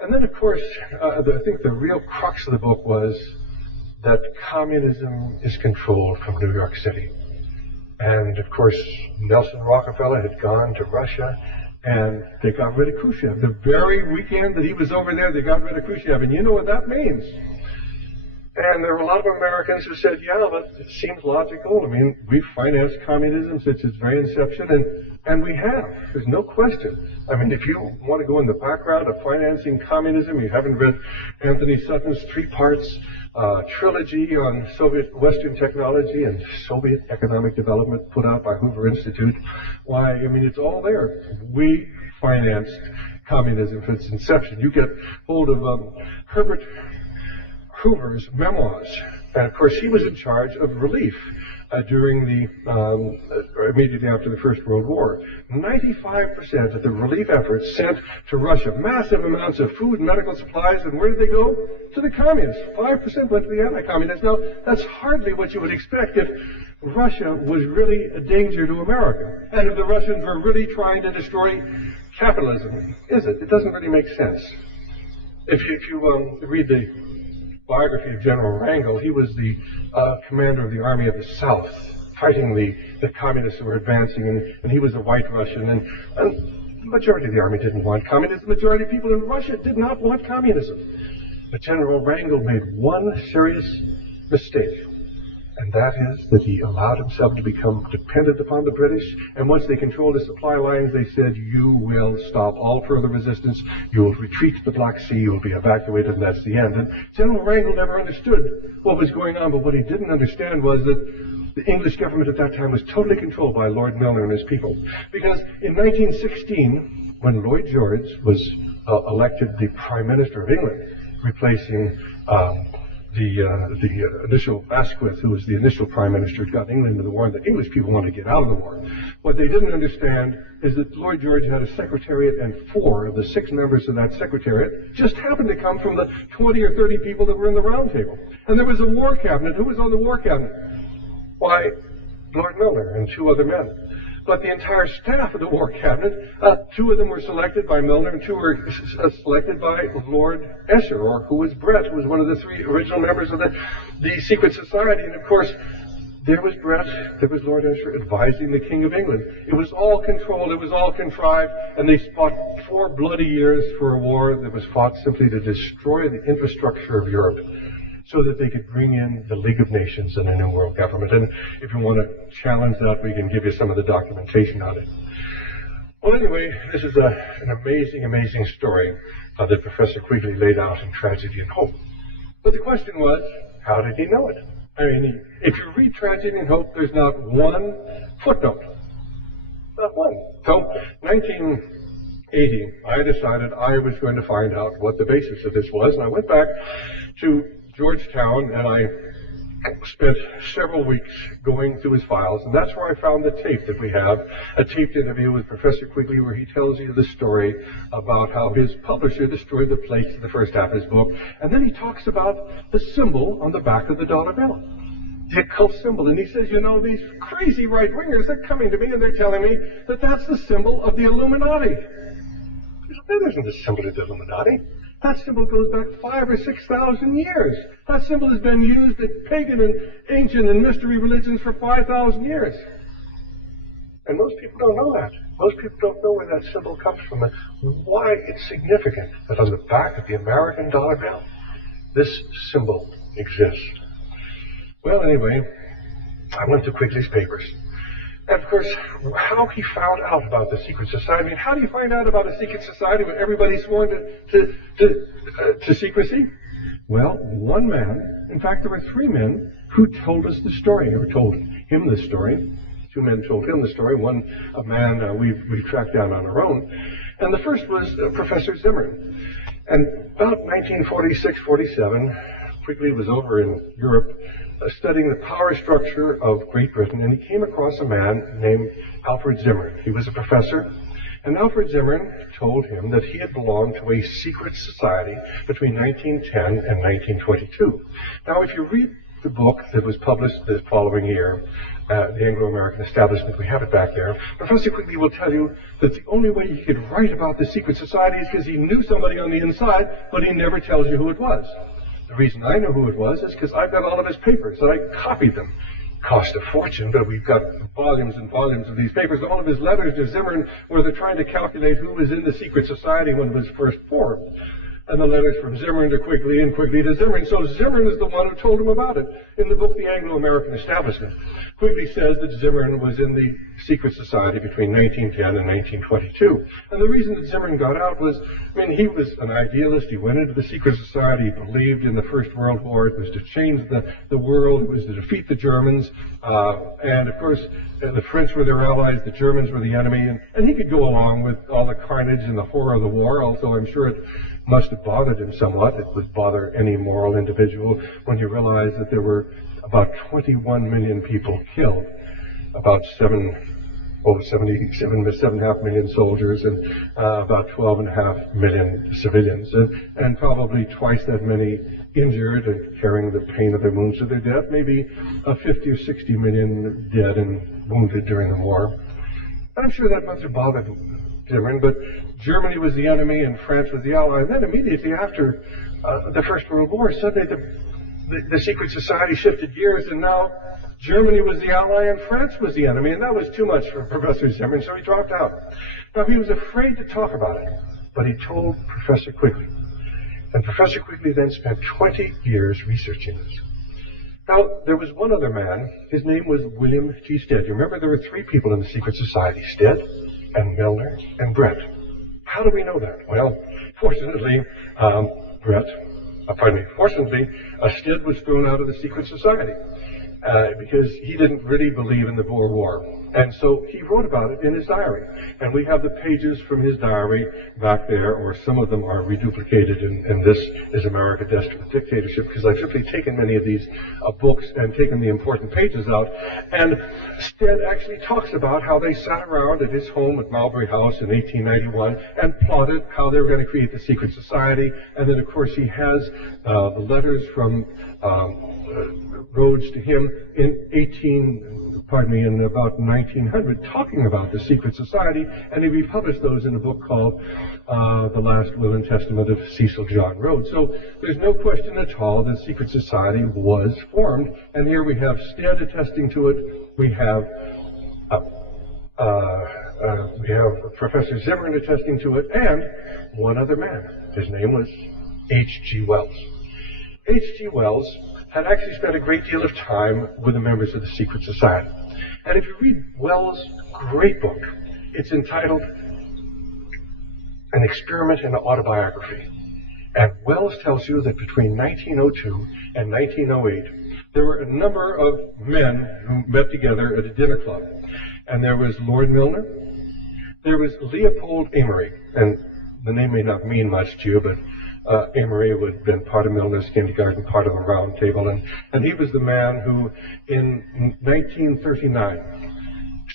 And then, of course, I think the real crux of the book was that communism is controlled from New York City. And, of course, Nelson Rockefeller had gone to Russia, and they got rid of Khrushchev. The very weekend that he was over there, they got rid of Khrushchev. And you know what that means. And there were a lot of Americans who said, yeah, but it seems logical. I mean, we've financed communism since its very inception, and we have. There's no question. I mean, if you want to go in the background of financing communism, you haven't read Anthony Sutton's 3-parts trilogy on Soviet Western technology and Soviet economic development put out by Hoover Institute, why, I mean, it's all there. We financed communism from its inception. You get hold of Herbert Hoover's memoirs, and of course he was in charge of relief during immediately after the First World War. 95% of the relief efforts sent to Russia massive amounts of food and medical supplies, and where did they go? To the communists. 5% went to the anti-communists. Now, that's hardly what you would expect if Russia was really a danger to America, and if the Russians were really trying to destroy capitalism. Is it? It doesn't really make sense. If you read the biography of General Wrangel, he was the commander of the Army of the South, fighting the communists who were advancing, and he was a white Russian, and the majority of the army didn't want communism. The majority of people in Russia did not want communism. But General Wrangel made one serious mistake, and that is that he allowed himself to become dependent upon the British, and once they controlled the supply lines, they said, you will stop all further resistance, you will retreat to the Black Sea, you will be evacuated, and that's the end. And General Wrangel never understood what was going on, but what he didn't understand was that the English government at that time was totally controlled by Lord Milner and his people. Because in 1916, when Lloyd George was elected the Prime Minister of England, replacing the initial Asquith, who was the initial Prime Minister, had gotten England into the war, and the English people wanted to get out of the war. What they didn't understand is that Lloyd George had a secretariat, and 4 of the 6 members of that secretariat just happened to come from the 20 or 30 people that were in the round table. And there was a war cabinet. Who was on the war cabinet? Why, Lord Milner and 2 other men. But the entire staff of the war cabinet, 2 of them were selected by Milner, and 2 were selected by Lord Esher, or who was Brett, who was one of the 3 original members of the secret society. And of course, there was Brett, there was Lord Esher advising the King of England. It was all controlled, it was all contrived, and they fought 4 bloody years for a war that was fought simply to destroy the infrastructure of Europe, so that they could bring in the League of Nations and a new world government. And if you want to challenge that, we can give you some of the documentation on it. Well, anyway, this is an amazing, amazing story that Professor Quigley laid out in Tragedy and Hope. But the question was, how did he know it? I mean, if you read Tragedy and Hope, there's not one footnote. Not one. So, 1980, I decided I was going to find out what the basis of this was, and I went back to Georgetown, and I spent several weeks going through his files, and that's where I found the tape that we have, a taped interview with Professor Quigley, where he tells you the story about how his publisher destroyed the plates in the first half of his book, and then he talks about the symbol on the back of the dollar bill, the occult symbol, and he says, these crazy right-wingers, they're coming to me and they're telling me that that's the symbol of the Illuminati. That isn't the symbol of the Illuminati. That symbol goes back 5,000 or 6,000 years. That symbol has been used in pagan and ancient and mystery religions for 5,000 years. And most people don't know that. Most people don't know where that symbol comes from and why it's significant that on the back of the American dollar bill, this symbol exists. Well, anyway, I went to Quigley's papers. And of course, how he found out about the secret society. I mean, how do you find out about a secret society when everybody's sworn to secrecy? Well, one man, in fact, there were three men who told us the story, or told him the story. Two men told him the story. One, a man we tracked down on our own. And the first was Professor Zimmern. And about 1946-47, Quigley was over in Europe studying the power structure of Great Britain, and he came across a man named Alfred Zimmern. He was a professor, and Alfred Zimmern told him that he had belonged to a secret society between 1910 and 1922. Now, if you read the book that was published the following year, The Anglo-American Establishment, we have it back there, Professor Quigley will tell you that the only way he could write about the secret society is because he knew somebody on the inside, but he never tells you who it was. The reason I know who it was is because I've got all of his papers, and I copied them. Cost a fortune, but we've got volumes and volumes of these papers. All of his letters to Zimmern where they're trying to calculate who was in the secret society when it was first formed. And the letters from Zimmern to Quigley and Quigley to Zimmern. So Zimmern is the one who told him about it. In the book, The Anglo-American Establishment, Quigley says that Zimmern was in the secret society between 1910 and 1922. And the reason that Zimmern got out was, I mean, he was an idealist. He went into the secret society. He believed in the First World War. It was to change the world. It was to defeat the Germans. And, of course, the French were their allies. The Germans were the enemy. And he could go along with all the carnage and the horror of the war, although I'm sure it must have bothered him somewhat. It would bother any moral individual when you realize that there were about 21 million people killed, about 7.5 million soldiers, and about 12.5 million civilians, and probably twice that many injured and carrying the pain of their wounds to their death, maybe 50 or 60 million dead and wounded during the war. And I'm sure that must have bothered Zimmern, but Germany was the enemy and France was the ally. And then immediately after the First World War, suddenly the secret society shifted gears, and now Germany was the ally and France was the enemy, and that was too much for Professor Zimmern, so he dropped out. Now, he was afraid to talk about it, but he told Professor Quigley. And Professor Quigley then spent 20 years researching this. Now, there was one other man. His name was William T. Stead. You remember there were three people in the secret society, Stead and Milner and Brett. How do we know that? Well, fortunately, Stead was thrown out of the secret society because he didn't really believe in the Boer War. And so he wrote about it in his diary. And we have the pages from his diary back there, or some of them are reduplicated in This Is America Destined for Dictatorship, because I've simply taken many of these books and taken the important pages out. And Stead actually talks about how they sat around at his home at Mulberry House in 1891 and plotted how they were going to create the secret society. And then, of course, he has the letters from Rhodes to him in about 1900, talking about the secret society, and he republished those in a book called The Last Will and Testament of Cecil John Rhodes. So there's no question at all that secret society was formed, and here we have Stead attesting to it. We have Professor Zimmern attesting to it, and one other man. His name was H.G. Wells. H.G. Wells had actually spent a great deal of time with the members of the secret society. And if you read Wells' great book, it's entitled An Experiment in Autobiography. And Wells tells you that between 1902 and 1908, there were a number of men who met together at a dinner club. And there was Lord Milner, there was Leopold Amory, and the name may not mean much to you, but Amory would have been part of Milner's kindergarten, part of the Round Table, and he was the man who, in 1939,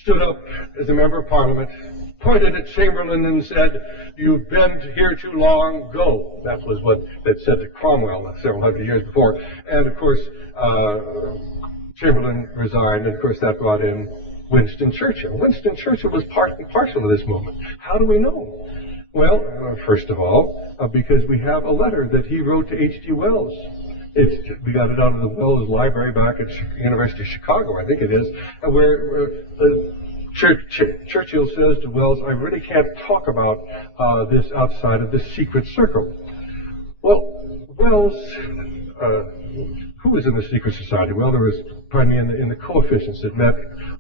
stood up as a member of Parliament, pointed at Chamberlain and said, "You've been here too long, go." That was what they'd said to Cromwell several hundred years before. And, of course, Chamberlain resigned, and, of course, that brought in Winston Churchill. Winston Churchill was part and parcel of this movement. How do we know? Well, first of all, because we have a letter that he wrote to H.G. Wells. We got it out of the Wells Library back at University of Chicago, I think it is, where Churchill says to Wells, "I really can't talk about this outside of this secret circle." Well, Wells, who was in the secret society? Well, there was in the coefficients that met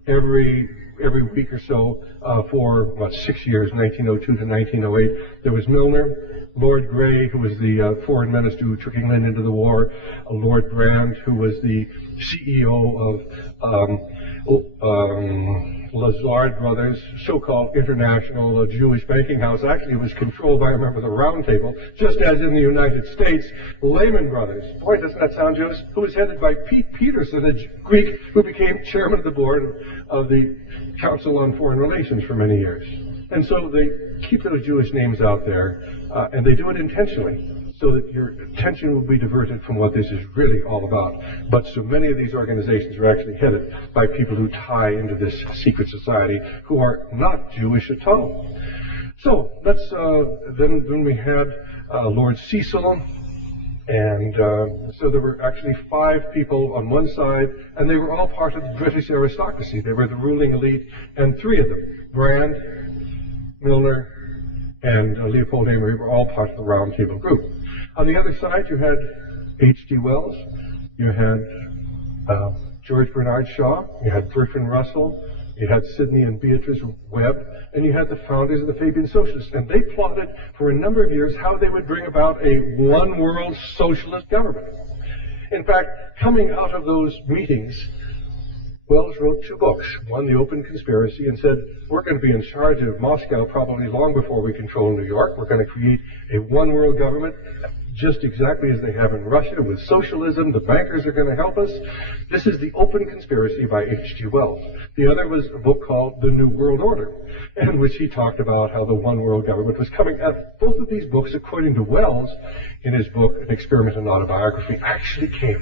every week or so for about 6 years, 1902 to 1908. There was Milner, Lord Grey, who was the foreign minister who took England into the war, Lord Brand, who was the CEO of Lazard Brothers, so-called international Jewish banking house. Actually, it was controlled by a member of the Round Table, just as in the United States, Lehman Brothers. Boy, doesn't that sound Jewish? Who was headed by Pete Peterson, a Greek who became chairman of the board of the Council on Foreign Relations for many years. And so they keep those Jewish names out there, and they do it intentionally, so that your attention will be diverted from what this is really all about. But so many of these organizations are actually headed by people who tie into this secret society who are not Jewish at all. So let's then we had Lord Cecil, and so there were actually 5 people on one side, and they were all part of the British aristocracy. They were the ruling elite, and 3 of them, Brand, Milner, and Leopold Amory, were all part of the Round Table group. On the other side, you had H.G. Wells, you had George Bernard Shaw, you had Bertrand Russell, you had Sidney and Beatrice Webb, and you had the founders of the Fabian Socialists. And they plotted for a number of years how they would bring about a one-world socialist government. In fact, coming out of those meetings, Wells wrote 2 books. One, The Open Conspiracy, and said, we're going to be in charge of Moscow probably long before we control New York. We're going to create a one-world government, just exactly as they have in Russia with socialism. The bankers are going to help us. This is The Open Conspiracy by H.G. Wells. The other was a book called The New World Order, in which he talked about how the one-world government was coming. Both of these books, according to Wells, in his book, An Experiment in Autobiography, actually came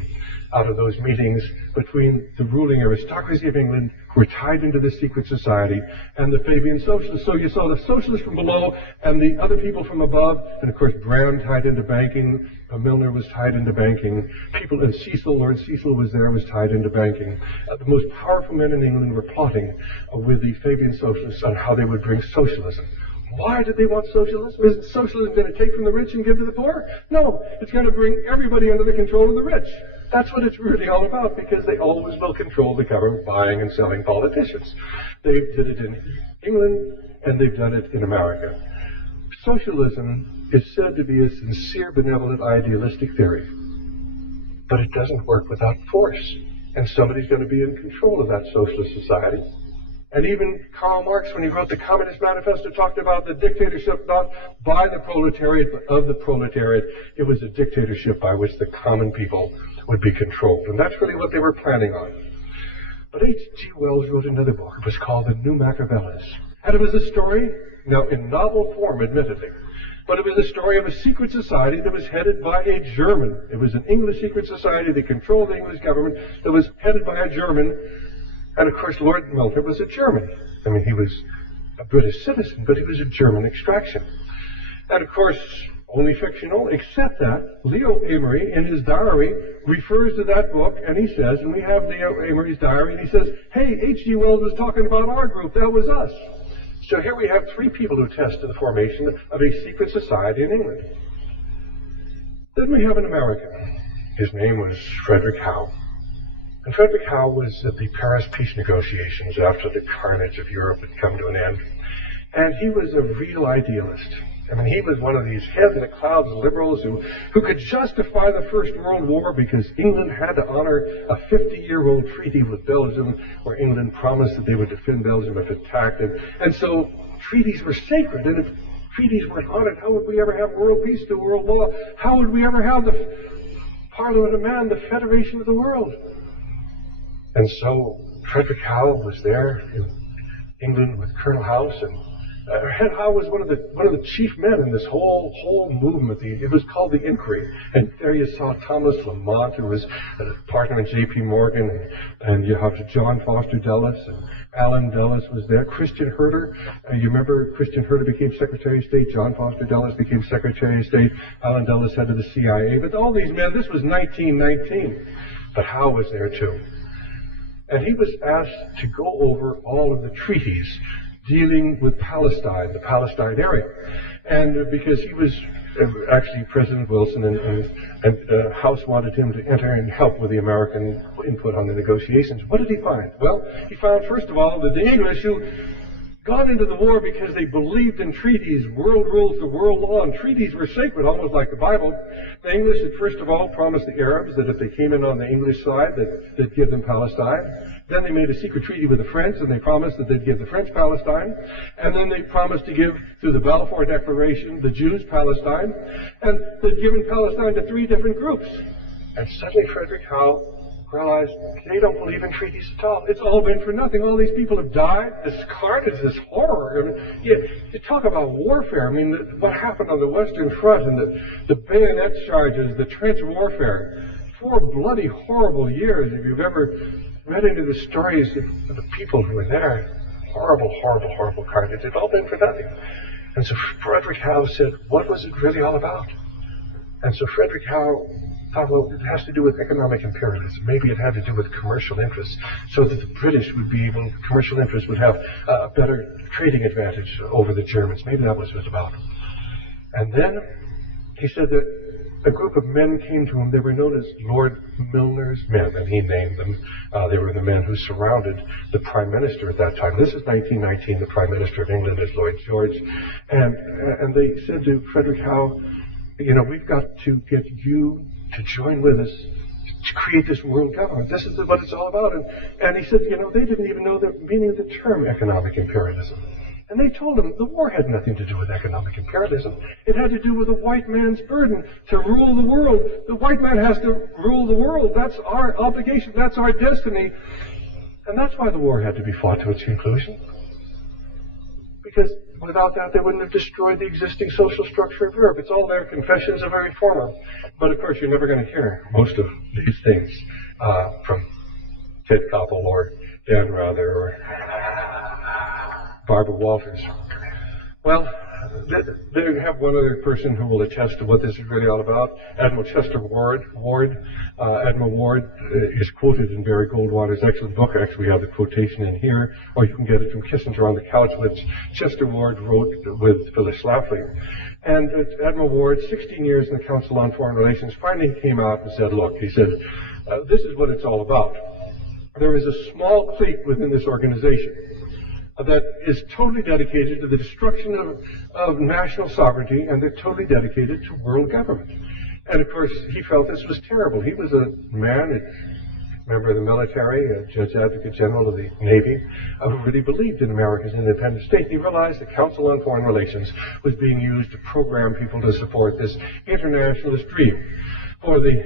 out of those meetings between the ruling aristocracy of England, who were tied into this secret society, and the Fabian Socialists. So you saw the socialists from below and the other people from above, and of course Brand tied into banking, Milner was tied into banking, people, and Cecil, Lord Cecil was there, was tied into banking. The most powerful men in England were plotting with the Fabian Socialists on how they would bring socialism. Why did they want socialism? Isn't socialism going to take from the rich and give to the poor? No, it's going to bring everybody under the control of the rich. That's what it's really all about, because they always will control the government, buying and selling politicians. They did it in England, and they've done it in America. Socialism is said to be a sincere, benevolent, idealistic theory, but it doesn't work without force, and somebody's going to be in control of that socialist society. And even Karl Marx, when he wrote the Communist Manifesto, talked about the dictatorship not by the proletariat, but of the proletariat. It was a dictatorship by which the common people would be controlled. And that's really what they were planning on. But H.G. Wells wrote another book. It was called The New Machiavellis. And it was a story, now in novel form, admittedly, but it was a story of a secret society that was headed by a German. It was an English secret society that controlled the English government, that was headed by a German. And of course, Lord Milner was a German. I mean, he was a British citizen, but he was of German extraction. And of course, only fictional, except that Leo Amory, in his diary, refers to that book, and he says, and we have Leo Amory's diary, and he says, hey, H.G. Wells was talking about our group, that was us. So here we have 3 people who attest to the formation of a secret society in England. Then we have an American. His name was Frederick Howe. And Frederick Howe was at the Paris peace negotiations after the carnage of Europe had come to an end. And he was a real idealist. I mean, he was one of these head-in-the-clouds liberals who could justify the First World War because England had to honor a 50-year-old treaty with Belgium where England promised that they would defend Belgium if attacked. And so treaties were sacred. And if treaties weren't honored, how would we ever have world peace, the world law? How would we ever have the Parliament of Man, the Federation of the World? And so Frederick Howe was there in England with Colonel House, and Howe was one of the chief men in this whole movement. It was called the Inquiry. And there you saw Thomas Lamont, who was a partner in J.P. Morgan, and you have John Foster Dulles, and Allen Dulles was there. Christian Herter, you remember Christian Herter became Secretary of State. John Foster Dulles became Secretary of State. Allen Dulles head of the CIA. But all these men, this was 1919. But Howe was there too. And he was asked to go over all of the treaties dealing with Palestine, the Palestine area. And because he was actually President Wilson and House wanted him to enter and help with the American input on the negotiations. What did he find? Well, he found, first of all, that the English, who got into the war because they believed in treaties, world rules, the world law, and treaties were sacred, almost like the Bible. The English had first of all promised the Arabs that if they came in on the English side, that they'd give them Palestine. Then they made a secret treaty with the French, and they promised that they'd give the French Palestine. And then they promised to give, through the Balfour Declaration, the Jews Palestine. And they'd given Palestine to 3 different groups. And suddenly Frederick Howe realized they don't believe in treaties at all. It's all been for nothing. All these people have died. This carnage, this horror. I mean, you talk about warfare. I mean, what happened on the Western Front and the bayonet charges, the trench warfare. 4 bloody, horrible years. If you've ever read into the stories of the people who were there, horrible, horrible, horrible carnage. It's all been for nothing. And so Frederick Howe said, what was it really all about? And so Frederick Howe thought, well, it has to do with economic imperialism. Maybe it had to do with commercial interests, so that the British would be able, commercial interests would have a better trading advantage over the Germans. Maybe that was what it was about. And then he said that a group of men came to him. They were known as Lord Milner's men, and he named them. They were the men who surrounded the Prime Minister at that time. This is 1919. The Prime Minister of England is Lloyd George. And they said to Frederick Howe, you know, we've got to get you to join with us to create this world government. This is what it's all about. And he said, you know, they didn't even know the meaning of the term economic imperialism. And they told him the war had nothing to do with economic imperialism. It had to do with the white man's burden to rule the world. The white man has to rule the world. That's our obligation. That's our destiny. And that's why the war had to be fought to its conclusion. Because without that, they wouldn't have destroyed the existing social structure of Europe. It's all there, Confessions of a Reformer. But of course, you're never going to hear most of these things from Ted Koppel or Dan Rather or Barbara Walters. Well, they have one other person who will attest to what this is really all about. Admiral Chester Ward. Admiral Ward is quoted in Barry Goldwater's excellent book. Actually, we have the quotation in here, or you can get it from Kissinger on the Couch, which Chester Ward wrote with Phyllis Schlafly. And Admiral Ward, 16 years in the Council on Foreign Relations, finally came out and said, look, he said, this is what it's all about. There is a small clique within this organization that is totally dedicated to the destruction of national sovereignty, and they're totally dedicated to world government. And of course, he felt this was terrible. He was a man, a member of the military, a Judge Advocate General of the Navy, who really believed in America's independent state. He realized the Council on Foreign Relations was being used to program people to support this internationalist dream for the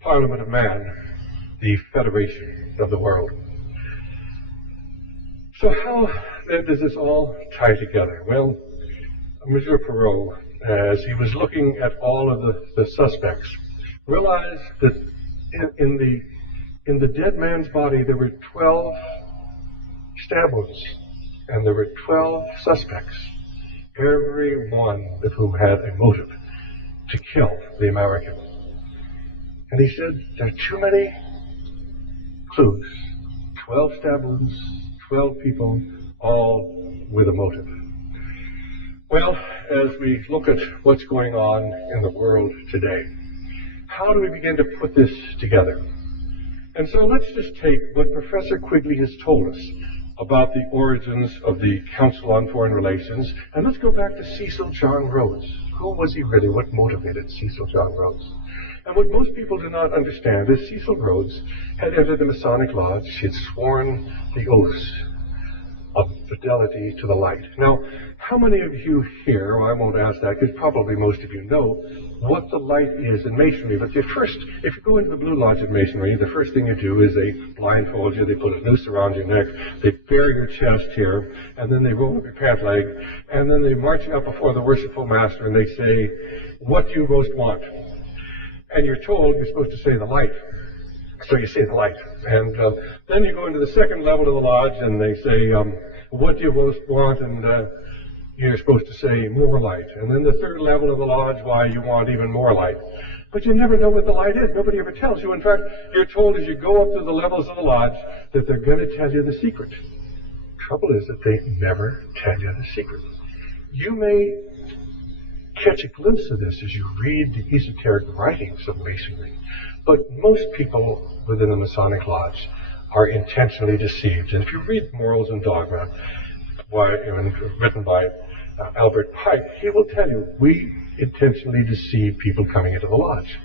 Parliament of Man, the Federation of the World. So how then does this all tie together? Well, Monsieur Perot, as he was looking at all of the suspects, realized that in the dead man's body there were 12 stab wounds, and there were 12 suspects, every one of whom had a motive to kill the American. And he said, there are too many clues. 12 stab wounds, 12 people, all with a motive. Well, as we look at what's going on in the world today, how do we begin to put this together? And so let's just take what Professor Quigley has told us about the origins of the Council on Foreign Relations, and let's go back to Cecil John Rhodes. Who was he really? What motivated Cecil John Rhodes? And what most people do not understand is Cecil Rhodes had entered the Masonic Lodge. She had sworn the oaths of fidelity to the light. Now, how many of you here, well, I won't ask that because probably most of you know what the light is in Masonry, but if you go into the Blue Lodge of Masonry, the first thing you do is they blindfold you, they put a noose around your neck, they bare your chest here, and then they roll up your pant leg, and then they march you up before the worshipful master and they say, what do you most want? And you're told you're supposed to say the light. So you say the light. And then you go into the second level of the lodge and they say, what do you most want? And you're supposed to say more light. And then the third level of the lodge, why you want even more light. But you never know what the light is. Nobody ever tells you. In fact, you're told as you go up through the levels of the lodge that they're going to tell you the secret. Trouble is that they never tell you the secret. you may catch a glimpse of this as you read the esoteric writings of Masonry. But most people within the Masonic Lodge are intentionally deceived. And if you read Morals and Dogma, written by Albert Pike, he will tell you, we intentionally deceive people coming into the lodge.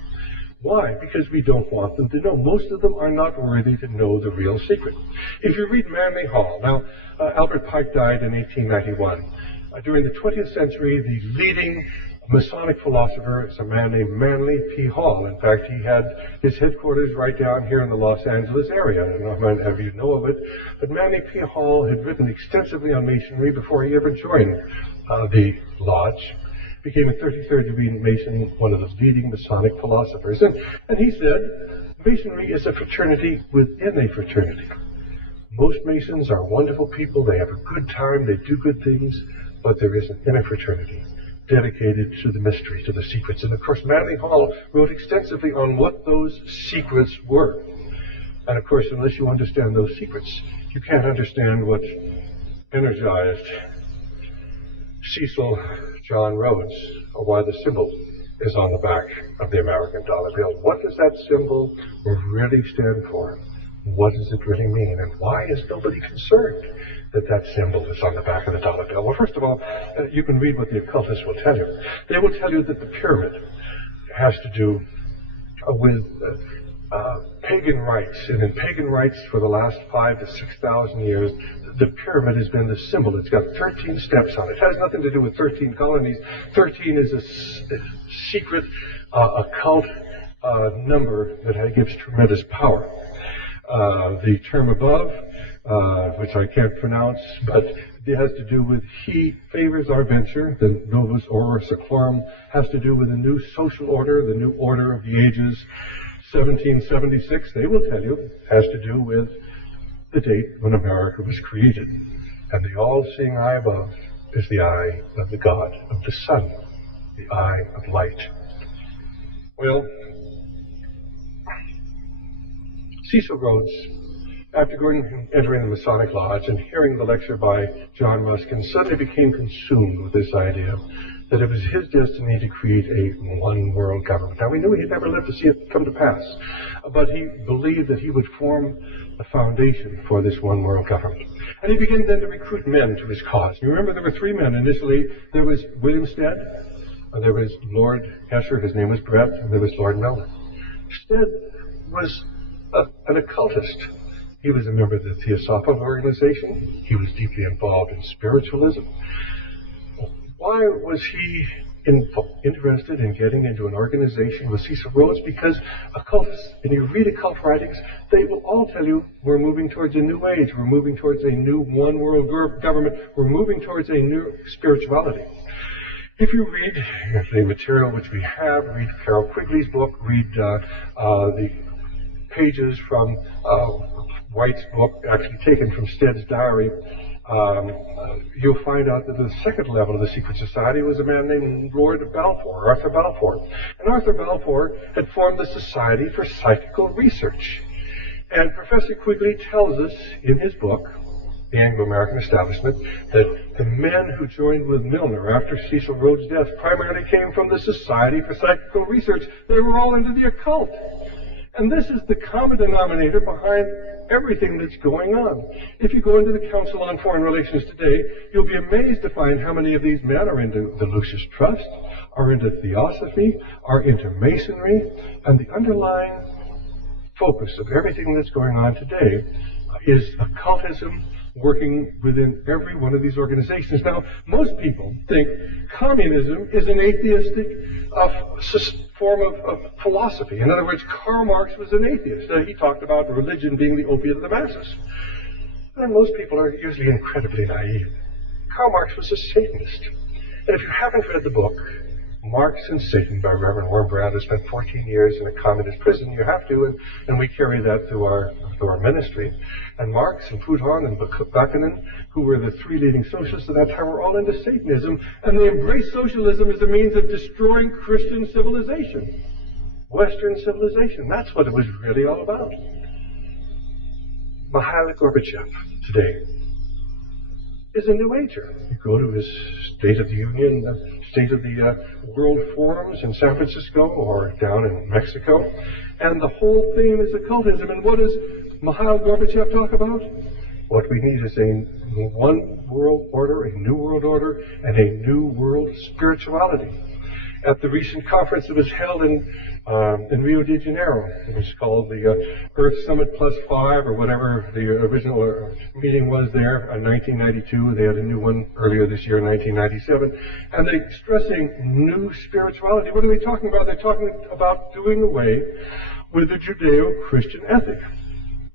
Why? Because we don't want them to know. Most of them are not worthy to know the real secret. If you read Manly Hall, now Albert Pike died in 1891. During the 20th century, the leading Masonic philosopher is a man named Manly P. Hall. In fact, he had his headquarters right down here in the Los Angeles area. I don't know how many of you know of it, but Manly P. Hall had written extensively on Masonry before he ever joined the lodge. Became a 33rd degree Mason, one of the leading Masonic philosophers. And he said, Masonry is a fraternity within a fraternity. Most Masons are wonderful people. They have a good time. They do good things. But there is an inner fraternity dedicated to the mystery, to the secrets. And of course, Manly Hall wrote extensively on what those secrets were. And of course, unless you understand those secrets, you can't understand what energized Cecil John Rhodes, or why the symbol is on the back of the American dollar bill. What does that symbol really stand for? What does it really mean? And why is nobody concerned that that symbol is on the back of the dollar bill? Well, first of all, you can read what the occultists will tell you. They will tell you that the pyramid has to do with pagan rites. And in pagan rites for the last 5,000 to 6,000 years, the pyramid has been the symbol. It's got 13 steps on it. It has nothing to do with 13 colonies. 13 is a secret occult number that gives tremendous power. The term above, which I can't pronounce, but it has to do with he favors our venture. The Novus Ordo Seclorum has to do with a new social order, the new order of the ages. 1776, they will tell you, has to do with the date when America was created. And the all-seeing eye above is the eye of the God of the sun, the eye of light. Well, Cecil Rhodes, after entering the Masonic Lodge and hearing the lecture by John Ruskin, suddenly became consumed with this idea that it was his destiny to create a one-world government. Now, we knew he'd never live to see it come to pass, but he believed that he would form the foundation for this one-world government. And he began then to recruit men to his cause. You remember there were three men initially. There was William Stead, there was Lord Esher, his name was Brett, and there was Lord Milner. Stead was an occultist. He was a member of the Theosophical Organization. He was deeply involved in spiritualism. Why was he interested in getting into an organization with Cecil Rhodes? Because occultists, and you read occult writings, they will all tell you we're moving towards a new age. We're moving towards a new one-world government. We're moving towards a new spirituality. If you read the material which we have, read Carol Quigley's book, read the pages from White's book, actually taken from Stead's diary, you'll find out that the second level of the secret society was a man named Lord Balfour, Arthur Balfour. And Arthur Balfour had formed the Society for Psychical Research. And Professor Quigley tells us in his book, The Anglo-American Establishment, that the men who joined with Milner after Cecil Rhodes' death primarily came from the Society for Psychical Research. They were all into the occult. And this is the common denominator behind everything that's going on. If you go into the Council on Foreign Relations today, you'll be amazed to find how many of these men are into the Lucis Trust, are into Theosophy, are into Masonry, and the underlying focus of everything that's going on today is occultism working within every one of these organizations. Now, most people think communism is an atheistic form of philosophy. In other words, Karl Marx was an atheist. He talked about religion being the opiate of the masses. And most people are usually incredibly naive. Karl Marx was a Satanist. And if you haven't read the book, Marx and Satan by Reverend Wurmbrand, who spent 14 years in a communist prison, you have to, and we carry that through our ministry. And Marx and Proudhon and Bakunin, who were the three leading socialists at that time, were all into Satanism, and they embraced socialism as a means of destroying Christian civilization, Western civilization. That's what it was really all about. Mikhail Gorbachev today is a New Ager. You go to his State of the Union, State of the World Forums in San Francisco or down in Mexico, and the whole theme is occultism. And what does Mikhail Gorbachev talk about? What we need is a one world order, a new world order, and a new world spirituality. At the recent conference that was held in Rio de Janeiro, it was called the Earth Summit Plus 5, or whatever the original meeting was there in 1992. They had a new one earlier this year in 1997. And they're stressing new spirituality. What are they talking about? They're talking about doing away with the Judeo-Christian ethic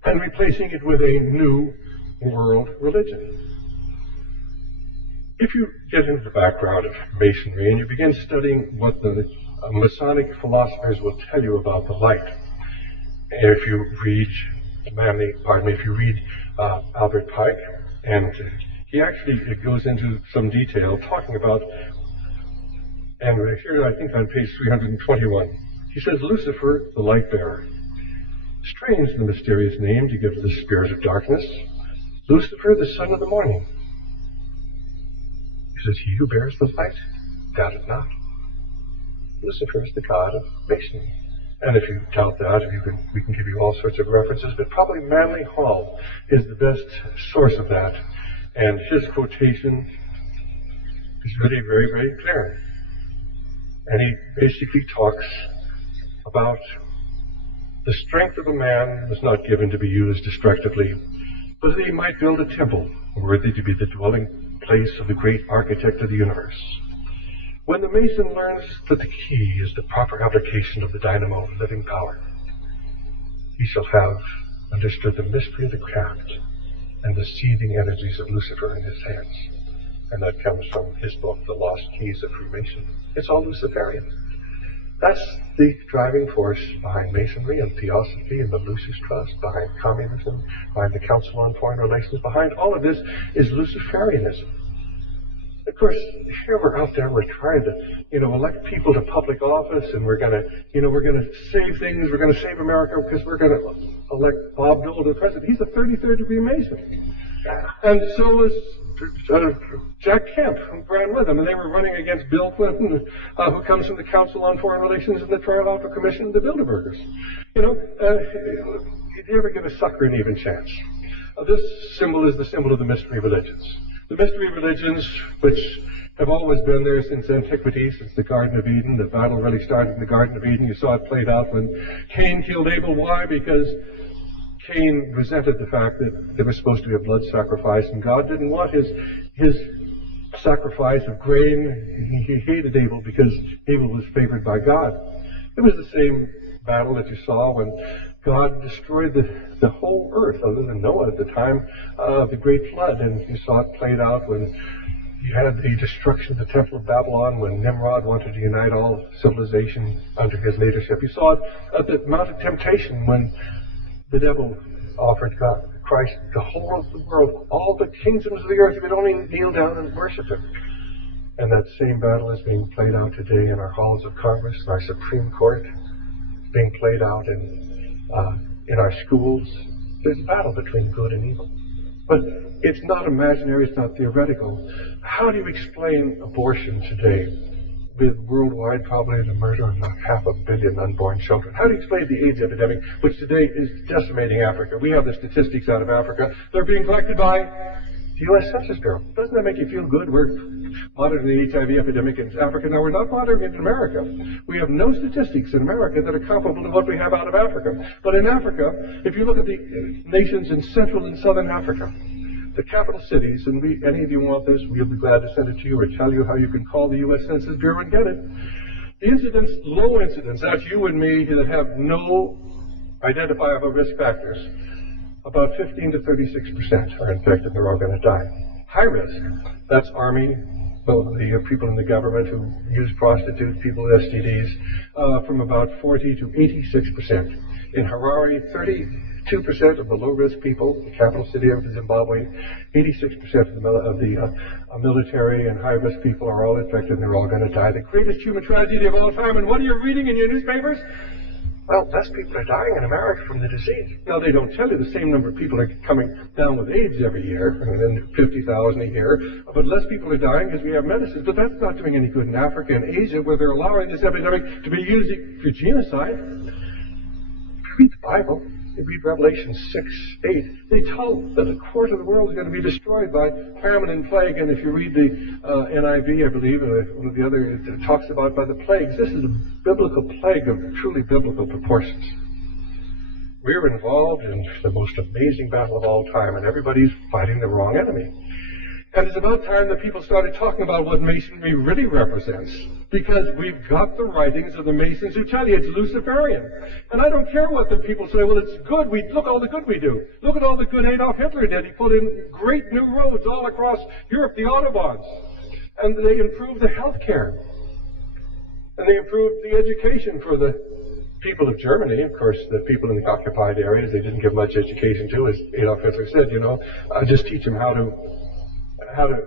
and replacing it with a new world religion. If you get into the background of Masonry and you begin studying what the Masonic philosophers will tell you about the light, if you read Albert Pike, and he actually goes into some detail talking about, and here I think on page 321, he says, Lucifer, the light bearer. Strange the mysterious name to give to the spirit of darkness. Lucifer, the son of the morning. He says, he who bears the light, doubt it not. Lucifer is the god of Masonry. And if you doubt that, we can give you all sorts of references, but probably Manly Hall is the best source of that. And his quotation is really very, very clear. And he basically talks about the strength of a man was not given to be used destructively, but that he might build a temple worthy to be the dwelling place of the great architect of the universe. When the Mason learns that the key is the proper application of the dynamo of living power, he shall have understood the mystery of the craft and the seething energies of Lucifer in his hands. And that comes from his book, The Lost Keys of Freemasonry. It's all Luciferian. That's the driving force behind Masonry and Theosophy and the Lucis Trust, behind communism, behind the Council on Foreign Relations. Behind all of this is Luciferianism. Of course, here we're out there, we're trying to, elect people to public office, and we're going to save things, we're going to save America because we're going to elect Bob Dole to president. He's a 33rd degree Mason. And so was Jack Kemp, who ran with him, and they were running against Bill Clinton, who comes from the Council on Foreign Relations and the Trilateral Commission, the Bilderbergers. You ever give a sucker an even chance? This symbol is the symbol of the mystery religions. The mystery religions, which have always been there since antiquity, since the Garden of Eden. The battle really started in the Garden of Eden. You saw it played out when Cain killed Abel. Why? Because Cain resented the fact that there was supposed to be a blood sacrifice, and God didn't want his sacrifice of grain. He hated Abel because Abel was favored by God. It was the same battle that you saw when God destroyed the whole earth, other than Noah at the time of the Great Flood. And you saw it played out when you had the destruction of the Temple of Babylon, when Nimrod wanted to unite all civilization under his leadership. You saw it at the Mount of Temptation when the devil offered Christ the whole of the world, all the kingdoms of the earth. You would only kneel down and worship him. And that same battle is being played out today in our halls of Congress, in our Supreme Court, being played out in our schools. There's a battle between good and evil. But it's not imaginary, it's not theoretical. How do you explain abortion today with worldwide probably the murder of 500 million unborn children? How do you explain the AIDS epidemic, which today is decimating Africa? We have the statistics out of Africa. They're being collected by the U.S. Census Bureau. Doesn't that make you feel good? We're monitoring the HIV epidemic in Africa. Now, we're not monitoring it in America. We have no statistics in America that are comparable to what we have out of Africa. But in Africa, if you look at the nations in Central and Southern Africa, the capital cities, and any of you want this, we'll be glad to send it to you or tell you how you can call the U.S. Census Bureau and get it. The incidence, low incidence, that's you and me that have no identifiable risk factors. About 15 to 36% are infected, they're all going to die. High risk, that's Army, the people in the government who use prostitutes, people with STDs, from about 40 to 86%. In Harare, 32% of the low-risk people, the capital city of Zimbabwe, 86% of the military and high-risk people are all infected and they're all going to die. The greatest human tragedy of all time. And what are you reading in your newspapers? well, less people are dying in America from the disease. Now, they don't tell you the same number of people are coming down with AIDS every year, and then 50,000 a year, but less people are dying because we have medicines. But that's not doing any good in Africa and Asia, where they're allowing this epidemic to be used for genocide. Read the Bible. They read Revelation 6:8. They tell that a quarter of the world is going to be destroyed by famine and plague. And if you read the NIV, I believe, one of the other, it talks about by the plagues. This is a biblical plague of truly biblical proportions. We're involved in the most amazing battle of all time, and everybody's fighting the wrong enemy. And it's about time that people started talking about what Masonry really represents, because we've got the writings of the Masons who tell you it's Luciferian. And I don't care what the people say, well, it's good. Look at all the good we do. Look at all the good Adolf Hitler did. He put in great new roads all across Europe, the Autobahns. And they improved the health care. And they improved the education for the people of Germany. Of course, the people in the occupied areas, they didn't give much education to, as Adolf Hitler said, just teach them how to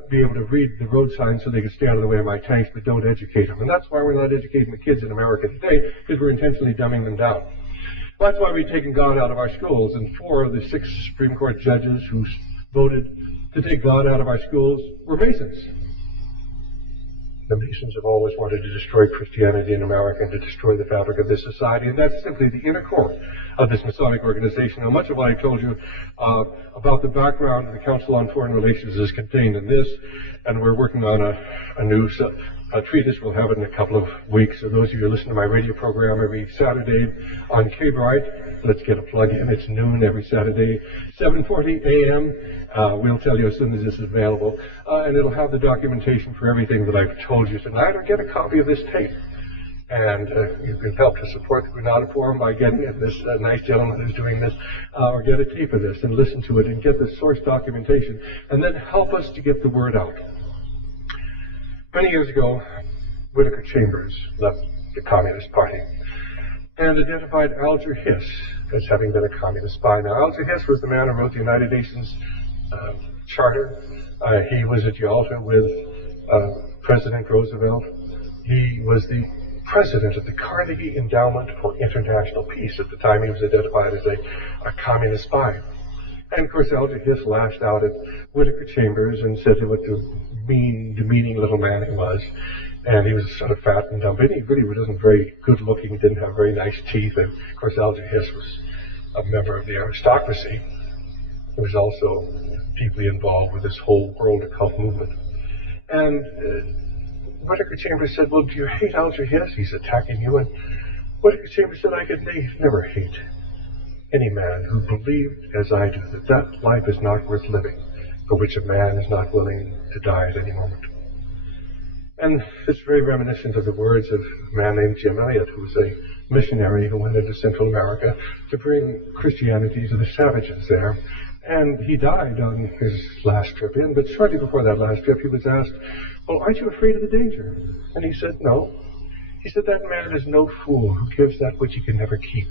be able to read the road signs so they can stay out of the way of my tanks, but don't educate them. And that's why we're not educating the kids in America today, because we're intentionally dumbing them down. That's why we've taken God out of our schools, and 4 of the 6 Supreme Court judges who voted to take God out of our schools were Masons. The Masons have always wanted to destroy Christianity in America and to destroy the fabric of this society, and that's simply the inner core of this Masonic organization. Now, much of what I told you about the background of the Council on Foreign Relations is contained in this, and we're working on a new treatise. We'll have it in a couple of weeks. So those of you who listen to my radio program every Saturday on K-Bright, let's get a plug in. It's noon every Saturday, 7:40 a.m. We'll tell you as soon as this is available. And it'll have the documentation for everything that I've told you tonight, or get a copy of this tape. And you can help to support the Granada Forum by getting it. This nice gentleman who's doing this, or get a tape of this and listen to it and get the source documentation, and then help us to get the word out. Many years ago, Whittaker Chambers left the Communist Party and identified Alger Hiss as having been a communist spy. Now, Alger Hiss was the man who wrote the United Nations Charter. He was at Yalta with President Roosevelt. He was the president of the Carnegie Endowment for International Peace. At the time, he was identified as a communist spy. And, of course, Alger Hiss lashed out at Whittaker Chambers and said what a mean, demeaning little man he was. And he was sort of fat and dumb. But he really wasn't very good looking. He didn't have very nice teeth. And, of course, Alger Hiss was a member of the aristocracy. He was also deeply involved with this whole world occult movement. And Whittaker Chambers said, well, do you hate Alger Hiss? He's attacking you. And Whittaker Chambers said, I could never hate any man who believed, as I do, that life is not worth living, for which a man is not willing to die at any moment. And it's very reminiscent of the words of a man named Jim Elliot, who was a missionary who went into Central America to bring Christianity to the savages there. And he died on his last trip in, but shortly before that last trip, he was asked, well, aren't you afraid of the danger? And he said, no. He said, that man is no fool who gives that which he can never keep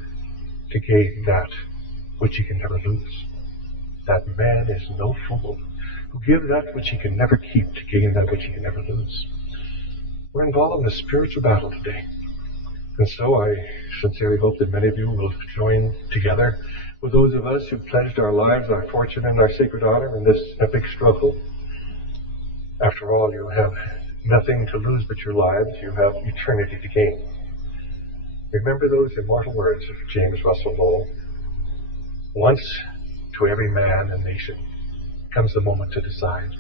to gain that which he can never lose. That man is no fool who gives that which he can never keep to gain that which he can never lose. We're involved in a spiritual battle today. And so I sincerely hope that many of you will join together with those of us who pledged our lives, our fortune, and our sacred honor in this epic struggle. After all, you have nothing to lose but your lives. You have eternity to gain. Remember those immortal words of James Russell Lowell. Once to every man and nation comes the moment to decide.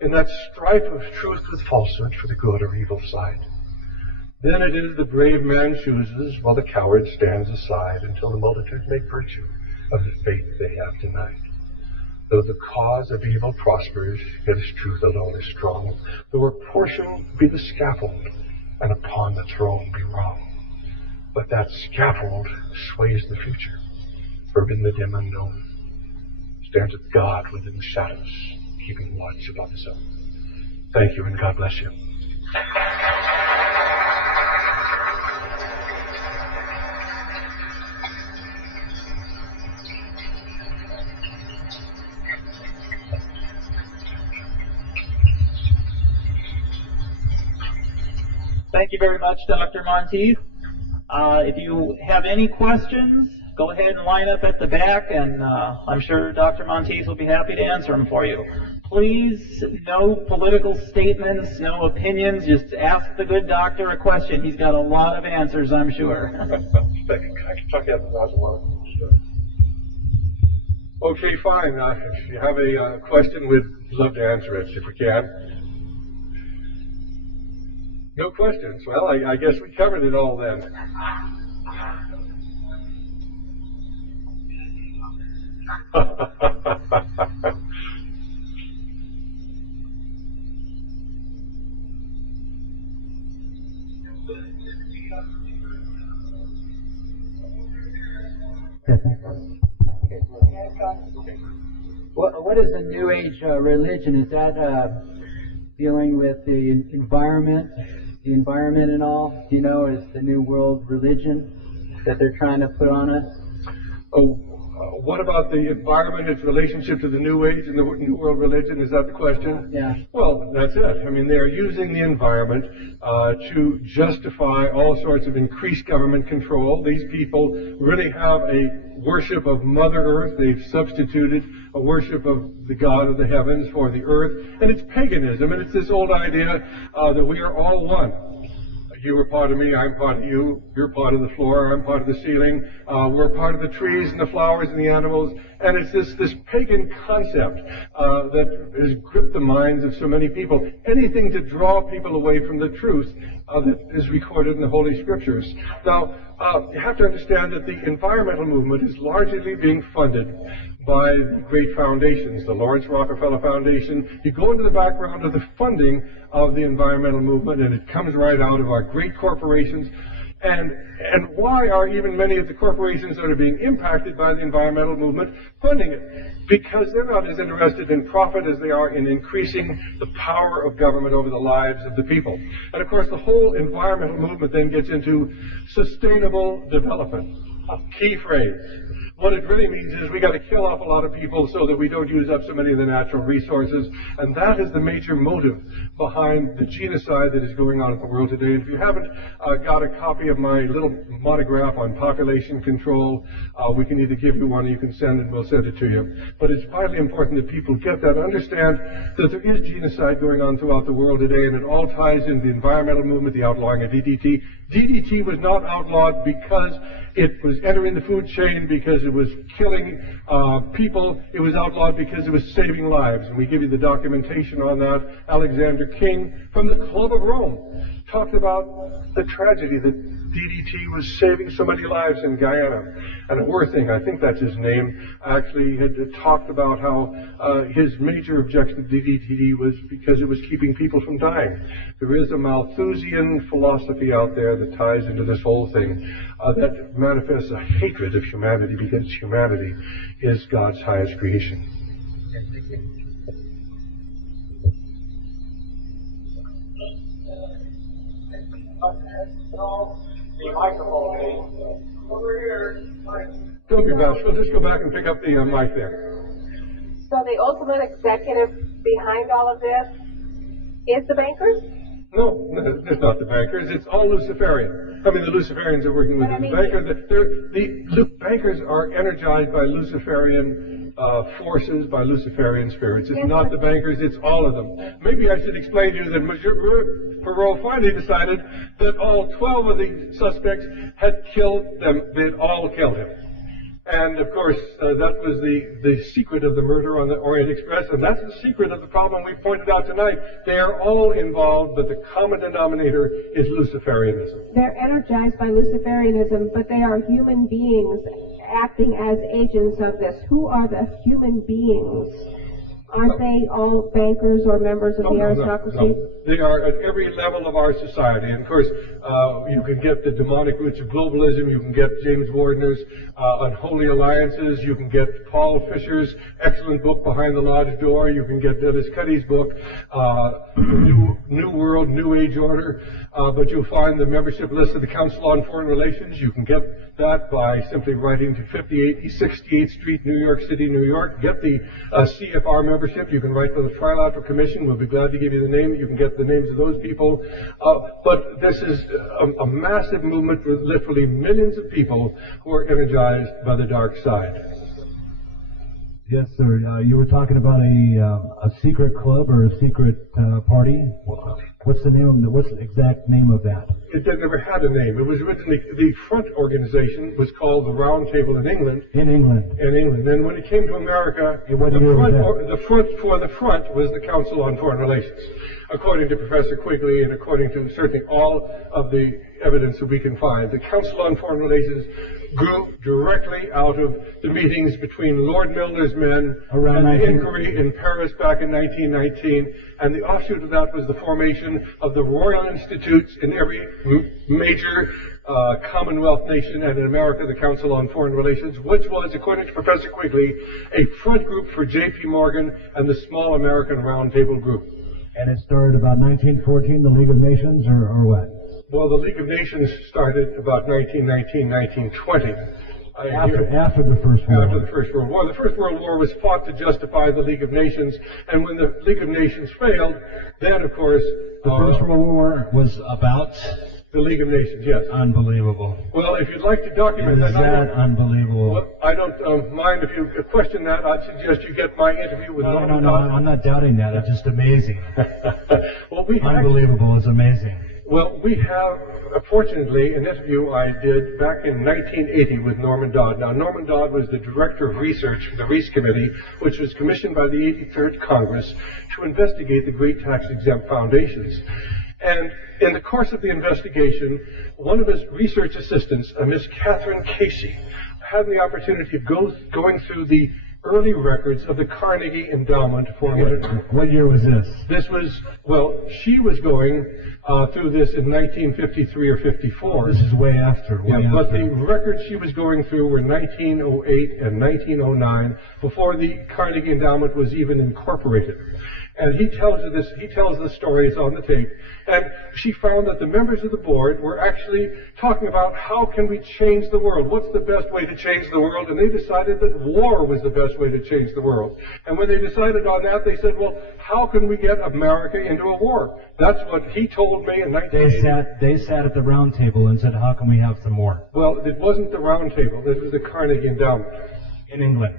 In that strife of truth with falsehood for the good or evil side. Then it is the brave man chooses, while the coward stands aside, until the multitude make virtue of the faith they have denied. Though the cause of evil prospers, yet his truth alone is strong. Though her portion be the scaffold, and upon the throne be wrong. But that scaffold sways the future, for in the dim unknown standeth God within the shadows, keeping watch above his own. Thank you, and God bless you. Thank you very much, Dr. Monteith. If you have any questions, go ahead and line up at the back, and I'm sure Dr. Monteith will be happy to answer them for you. Please, no political statements, no opinions. Just ask the good doctor a question. He's got a lot of answers, I'm sure. Okay, fine. If you have a question, we'd love to answer it if we can. No questions. Well, I guess we covered it all then. What is the New Age religion? Is that dealing with the environment and all? Do you know, is the New World religion that they're trying to put on us? What about the environment, its relationship to the New Age and the New World religion? Is that the question? Yeah. Well, that's it. I mean, they're using the environment to justify all sorts of increased government control. These people really have a worship of Mother Earth. They've substituted a worship of the God of the heavens for the earth. And it's paganism, and it's this old idea that we are all one. You are part of me, I'm part of you, you're part of the floor, I'm part of the ceiling, we're part of the trees and the flowers and the animals, and it's this pagan concept that has gripped the minds of so many people. Anything to draw people away from the truth that is recorded in the Holy Scriptures. Now, you have to understand that the environmental movement is largely being funded by great foundations, the Lawrence Rockefeller Foundation. You go into the background of the funding of the environmental movement, and it comes right out of our great corporations. And why are even many of the corporations that are being impacted by the environmental movement funding it? Because they're not as interested in profit as they are in increasing the power of government over the lives of the people. And of course, the whole environmental movement then gets into sustainable development, a key phrase. What it really means is we got to kill off a lot of people so that we don't use up so many of the natural resources. And that is the major motive behind the genocide that is going on in the world today. And if you haven't got a copy of my little monograph on population control, we can either give you one or you can send it, and we'll send it to you. But it's vitally important that people get that, understand that there is genocide going on throughout the world today, and it all ties into the environmental movement, the outlawing of DDT. DDT was not outlawed because it was entering the food chain, because it was killing people. It was outlawed because it was saving lives. And we give you the documentation on that. Alexander King from the Club of Rome talked about the tragedy that DDT was saving so many lives in Guyana. And Worthing, I think that's his name, actually had talked about how his major objection to DDT was because it was keeping people from dying. There is a Malthusian philosophy out there that ties into this whole thing that manifests a hatred of humanity because humanity is God's highest creation. Don't be bashful. Just go back and pick up the mic there. So the ultimate executive behind all of this is the bankers? No, it's not the bankers. It's all Luciferian. I mean, the Luciferians are working with the bankers. The bankers are energized by Luciferian forces, by Luciferian spirits. It's not the bankers, it's all of them. Maybe I should explain to you that Monsieur Perot finally decided that all 12 of the suspects had killed them. They'd all killed him. And, of course, that was the secret of the murder on the Orient Express, and that's the secret of the problem we pointed out tonight. They are all involved, but the common denominator is Luciferianism. They're energized by Luciferianism, but they are human beings acting as agents of this. Who are the human beings? Aren't they all bankers or members of the aristocracy? No. They are at every level of our society. And of course, you can get the demonic roots of globalism. You can get James Wardner's Unholy Alliances. You can get Paul Fisher's excellent book, Behind the Lodge Door. You can get Dennis Cuddy's book, New World, New Age Order. But you'll find the membership list of the Council on Foreign Relations. You can get that by simply writing to 5080 68th Street, New York City, New York. Get the CFR membership membership. You can write to the Trilateral Commission. We'll be glad to give you the name. You can get the names of those people. But this is a massive movement with literally millions of people who are energized by the dark side. Yes, sir. You were talking about a secret club or a secret party. What's the name? What's the exact name of that? It never had a name. It was originally, the front organization was called the Round Table in England. In England. In England. Then when it came to America, the front was the Council on Foreign Relations. According to Professor Quigley and according to certainly all of the evidence that we can find, the Council on Foreign Relations grew directly out of the meetings between Lord Milner's men and the inquiry in Paris back in 1919, and the offshoot of that was the formation of the Royal Institutes in every major Commonwealth nation, and in America the Council on Foreign Relations, which was, according to Professor Quigley, a front group for J.P. Morgan and the small American Round Table group. And it started about 1914, the League of Nations, or what? Well, the League of Nations started about 1919, 1920. After the First World War. After the First World War. The First World War was fought to justify the League of Nations, and when the League of Nations failed, then, of course... The First World War was about... The League of Nations, yes. Unbelievable. Well, if you'd like to document that... Is that unbelievable? Well, I don't mind if you question that. I'd suggest you get my interview with Norman. No, I'm not doubting that. It's just amazing. Well, unbelievable is amazing. Well, we have, fortunately, an interview I did back in 1980 with Norman Dodd. Now, Norman Dodd was the Director of Research for the Reese Committee, which was commissioned by the 83rd Congress to investigate the great tax-exempt foundations. And in the course of the investigation, one of his research assistants, Miss Catherine Casey, had the opportunity of going through the early records of the Carnegie Endowment for... What year was this? This was, well, she was going through this in 1953 or 54. This is way after. But the records she was going through were 1908 and 1909, before the Carnegie Endowment was even incorporated. And he tells the stories on the tape. And she found that the members of the board were actually talking about how can we change the world? What's the best way to change the world? And they decided that war was the best way to change the world. And when they decided on that, they said, well, how can we get America into a war? That's what he told me in 1980. They sat at the round table and said, how can we have some more? Well, it wasn't the round table. It was the Carnegie Endowment. In England?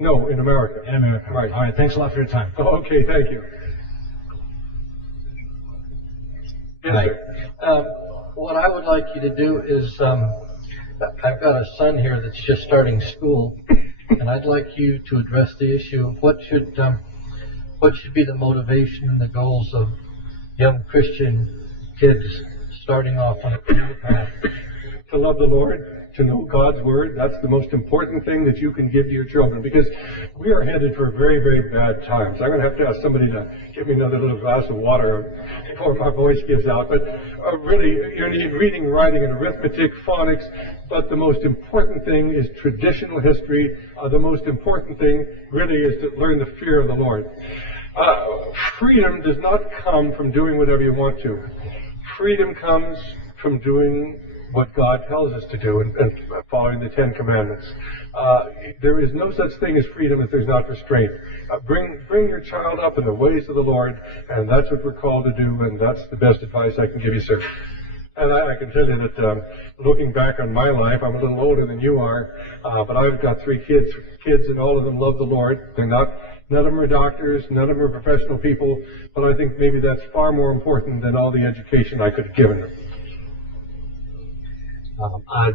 No, in America. In America. Right. All right. Thanks a lot for your time. Oh, okay, thank you. Yes, Hi. sir. What I would like you to do is, I've got a son here that's just starting school, and I'd like you to address the issue of what should be the motivation and the goals of young Christian kids starting off on a career path. To love the Lord, to know God's Word, that's the most important thing that you can give to your children, because we are headed for very, very bad times. I'm going to have to ask somebody to give me another little glass of water before my voice gives out. But really, you need reading, writing, and arithmetic, phonics, but the most important thing is traditional history. The most important thing really is to learn the fear of the Lord. Freedom does not come from doing whatever you want to. Freedom comes from doing what God tells us to do and following the Ten Commandments. There is no such thing as freedom if there's not restraint. Bring your child up in the ways of the Lord, and that's what we're called to do, and that's the best advice I can give you, sir. And I can tell you that looking back on my life, I'm a little older than you are, but I've got 3 kids, and all of them love the Lord. None of them are doctors, none of them are professional people, but I think maybe that's far more important than all the education I could have given them.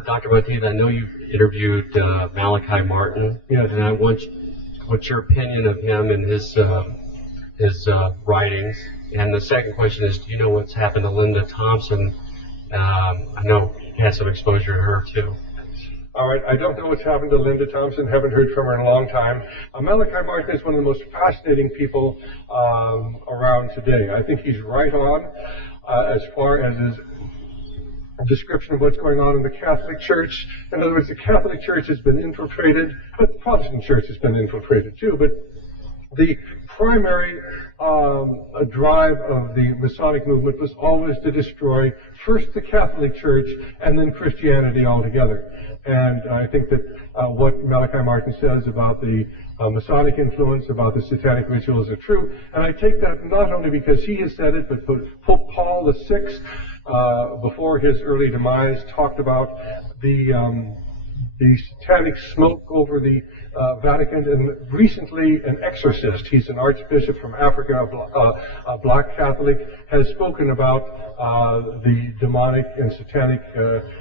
Dr. Monteith, I know you've interviewed Malachi Martin, yes. And I want what's your opinion of him and his writings? And the second question is, do you know what's happened to Linda Thompson? I know you had some exposure to her too. All right, I don't know what's happened to Linda Thompson. Haven't heard from her in a long time. Malachi Martin is one of the most fascinating people around today. I think he's right on as far as his description of what's going on in the Catholic Church. In other words, the Catholic Church has been infiltrated, but the Protestant Church has been infiltrated too. But The primary drive of the Masonic movement was always to destroy first the Catholic Church and then Christianity altogether. And I think that what Malachi Martin says about the Masonic influence, about the satanic rituals are true. And I take that not only because he has said it, but Pope Paul VI, before his early demise, talked about the satanic smoke over the Vatican, and recently an exorcist, he's an archbishop from Africa, a black Catholic, has spoken about the demonic and satanic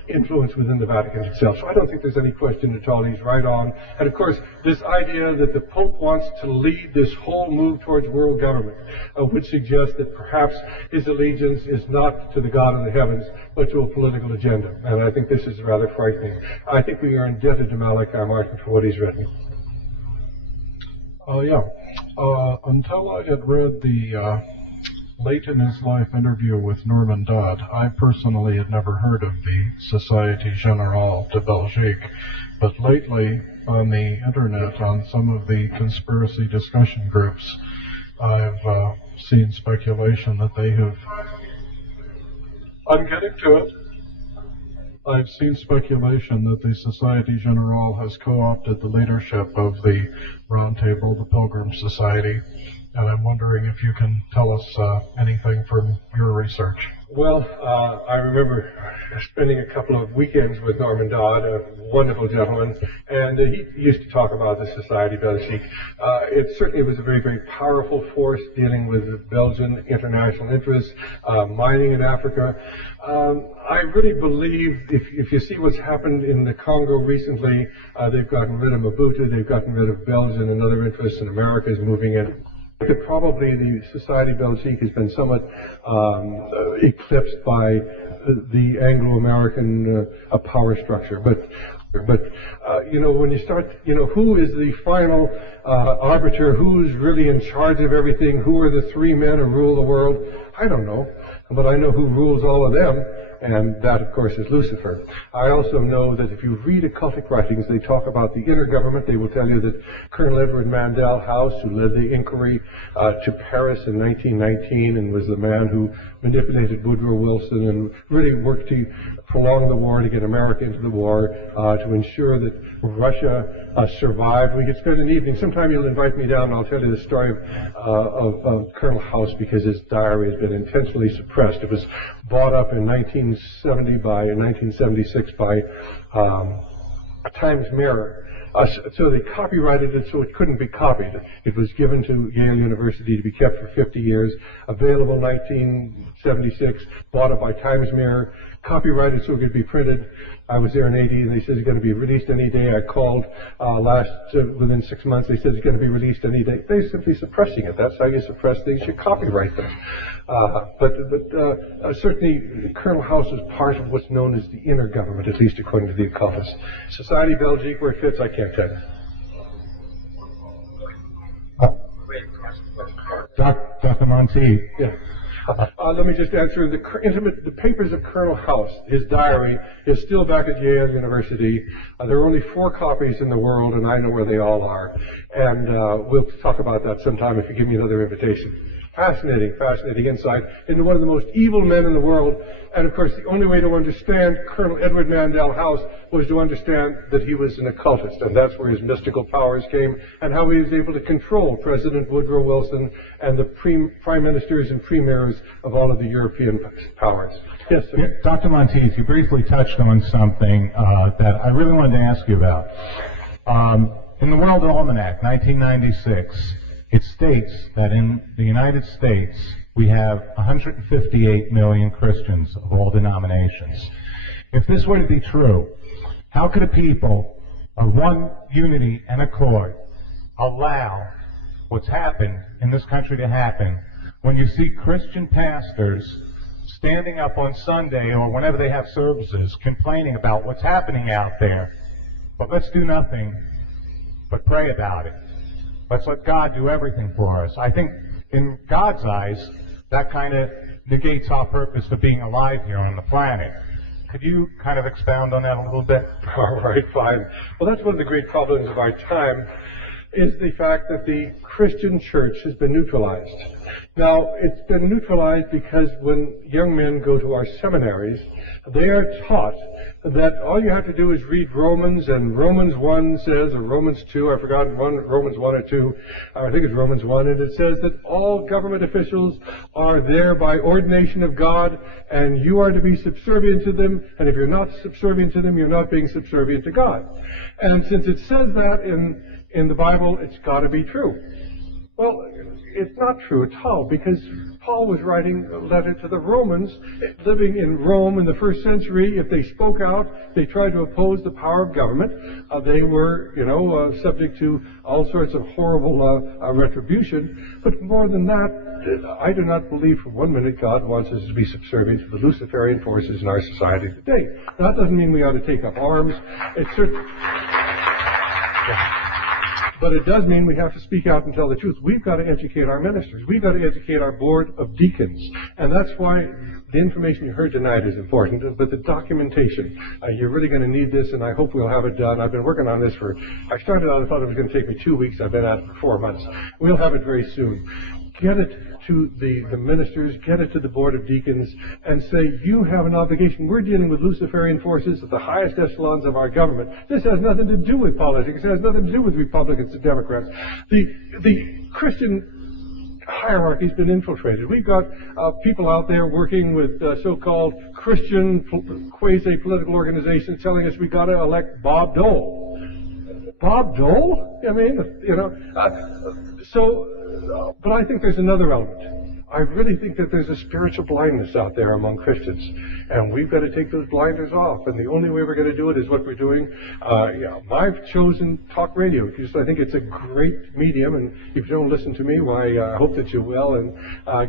influence within the Vatican itself. So I don't think there's any question at all. He's right on. And of course, this idea that the Pope wants to lead this whole move towards world government would suggest that perhaps his allegiance is not to the God of the heavens, but to a political agenda. And I think this is rather frightening. I think we are indebted to Malachi Martin for what he's written. Until I had read the late in his life interview with Norman Dodd, I personally had never heard of the Société Générale de Belgique, but lately on the internet, on some of the conspiracy discussion groups, I've seen speculation that they have... I'm getting to it. I've seen speculation that the Société Générale has co-opted the leadership of the Round Table, the Pilgrim Society, and I'm wondering if you can tell us anything from your research. Well, I remember spending a couple of weekends with Norman Dodd, a wonderful gentleman, and he used to talk about the Société Belgique. It certainly was a very, very powerful force dealing with Belgian international interests, mining in Africa. I really believe if you see what's happened in the Congo recently, they've gotten rid of Mobutu, they've gotten rid of Belgian and other interests, and America is moving in. Probably the Société Belgique has been somewhat eclipsed by the Anglo-American power structure. But when you start, who is the final arbiter? Who's really in charge of everything? Who are the three men who rule the world? I don't know, but I know who rules all of them. And that, of course, is Lucifer. I also know that if you read occultic writings, they talk about the inner government. They will tell you that Colonel Edward Mandel House, who led the inquiry to Paris in 1919 and was the man who manipulated Woodrow Wilson and really worked to prolong the war, to get America into the war, to ensure that Russia survived. We could spend an evening. Sometime you'll invite me down and I'll tell you the story of Colonel House, because his diary has been intentionally suppressed. It was bought up in 1976 by Times Mirror. So they copyrighted it so it couldn't be copied. It was given to Yale University to be kept for 50 years, available 1976, bought up by Times Mirror, copyrighted so it could be printed. I was there in 80 and they said it's going to be released any day. I called within 6 months, they said it's going to be released any day. They're simply suppressing it. That's how you suppress things. You copyright them. But certainly Colonel House is part of what's known as the inner government, at least according to the occultists. Société Belgique, where it fits, I can't tell you. Dr. Monteith. Yeah. Let me just answer the papers of Colonel House. His diary is still back at Yale University. There are only 4 copies in the world, and I know where they all are. And we'll talk about that sometime if you give me another invitation. Fascinating, fascinating insight into one of the most evil men in the world. And of course, the only way to understand Colonel Edward Mandel House was to understand that he was an occultist, and that's where his mystical powers came, and how he was able to control President Woodrow Wilson and the prime ministers and premiers of all of the European powers. Yes, sir. Yeah, Dr. Monteith, you briefly touched on something that I really wanted to ask you about. In the World Almanac, 1996, it states that in the United States, we have 158 million Christians of all denominations. If this were to be true, how could a people of one unity and accord allow what's happened in this country to happen when you see Christian pastors standing up on Sunday or whenever they have services complaining about what's happening out there? But let's do nothing but pray about it. Let's let God do everything for us. I think in God's eyes, that kind of negates our purpose for being alive here on the planet. Could you kind of expound on that a little bit? All right, fine. Well, that's one of the great problems of our time. is the fact that the Christian church has been neutralized. Now, it's been neutralized because when young men go to our seminaries, they are taught that all you have to do is read Romans, and Romans 1 says, or Romans 2, I forgot, Romans 1 or 2, I think it's Romans 1, and it says that all government officials are there by ordination of God, and you are to be subservient to them, and if you're not subservient to them, you're not being subservient to God. And since it says that in the Bible, it's got to be true. Well, it's not true at all, because Paul was writing a letter to the Romans living in Rome in the first century. If they spoke out, they tried to oppose the power of government. They were, subject to all sorts of horrible retribution. But more than that, I do not believe for 1 minute God wants us to be subservient to the Luciferian forces in our society today. Now, that doesn't mean we ought to take up arms. It certainly... But it does mean we have to speak out and tell the truth. We've got to educate our ministers. We've got to educate our board of deacons. And that's why the information you heard tonight is important, but the documentation. You're really going to need this, and I hope we'll have it done. I've been working on this I started out, I thought it was going to take me 2 weeks. I've been at it for 4 months. We'll have it very soon. Get it to the ministers, get it to the board of deacons, and say, you have an obligation. We're dealing with Luciferian forces at the highest echelons of our government. This has nothing to do with politics. It has nothing to do with Republicans and Democrats. The Christian hierarchy's been infiltrated. We've got people out there working with so-called Christian quasi-political organizations telling us we got to elect Bob Dole. Bob Dole? I mean, but I think there's another element. I really think that there's a spiritual blindness out there among Christians, and we've got to take those blinders off. And the only way we're going to do it is what we're doing. I've chosen talk radio because I think it's a great medium, and if you don't listen to me, why, I hope that you will, and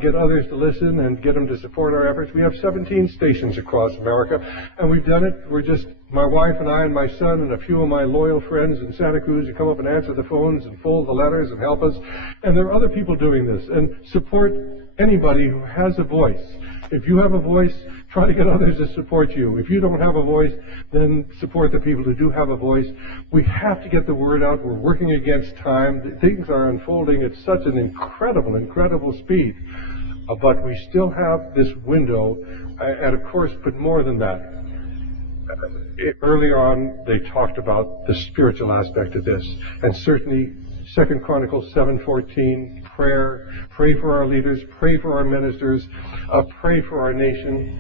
get others to listen and get them to support our efforts. We have 17 stations across America, and we've done it. We're just my wife and I and my son and a few of my loyal friends in Santa Cruz who come up and answer the phones and fold the letters and help us. And there are other people doing this. And support anybody who has a voice. If you have a voice, try to get others to support you. If you don't have a voice, then support the people who do have a voice. We have to get the word out. We're working against time. Things are unfolding at such an incredible, incredible speed. But we still have this window. And of course, but more than that, early on, they talked about the spiritual aspect of this, and certainly 2 Chronicles 7:14, prayer, pray for our leaders, pray for our ministers, pray for our nation.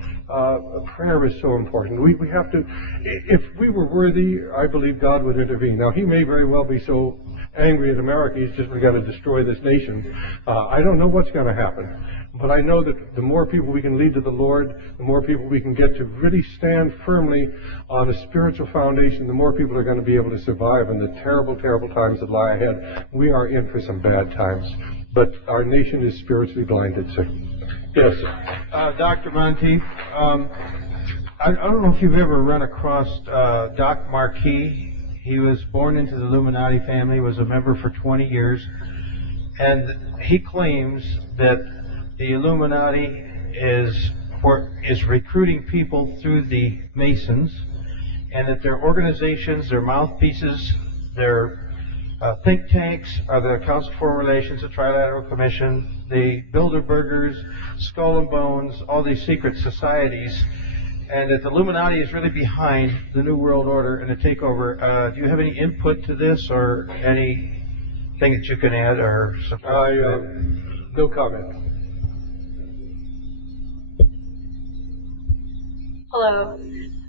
Prayer is so important. We have to, if we were worthy, I believe God would intervene. Now, He may very well be so angry at America, He's just got to destroy this nation. I don't know what's going to happen. But I know that the more people we can lead to the Lord, the more people we can get to really stand firmly on a spiritual foundation, the more people are going to be able to survive in the terrible, terrible times that lie ahead. We are in for some bad times. But our nation is spiritually blinded, sir. Yes, sir. Dr. Monteith, I don't know if you've ever run across Doc Marquis. He was born into the Illuminati family, was a member for 20 years, and he claims that the Illuminati is recruiting people through the Masons, and that their organizations, their mouthpieces, their think tanks are the Council for Foreign Relations, the Trilateral Commission, the Bilderbergers, Skull and Bones, all these secret societies, and that the Illuminati is really behind the New World Order and the takeover. Do you have any input to this, or anything that you can add or support? No comment. Hello.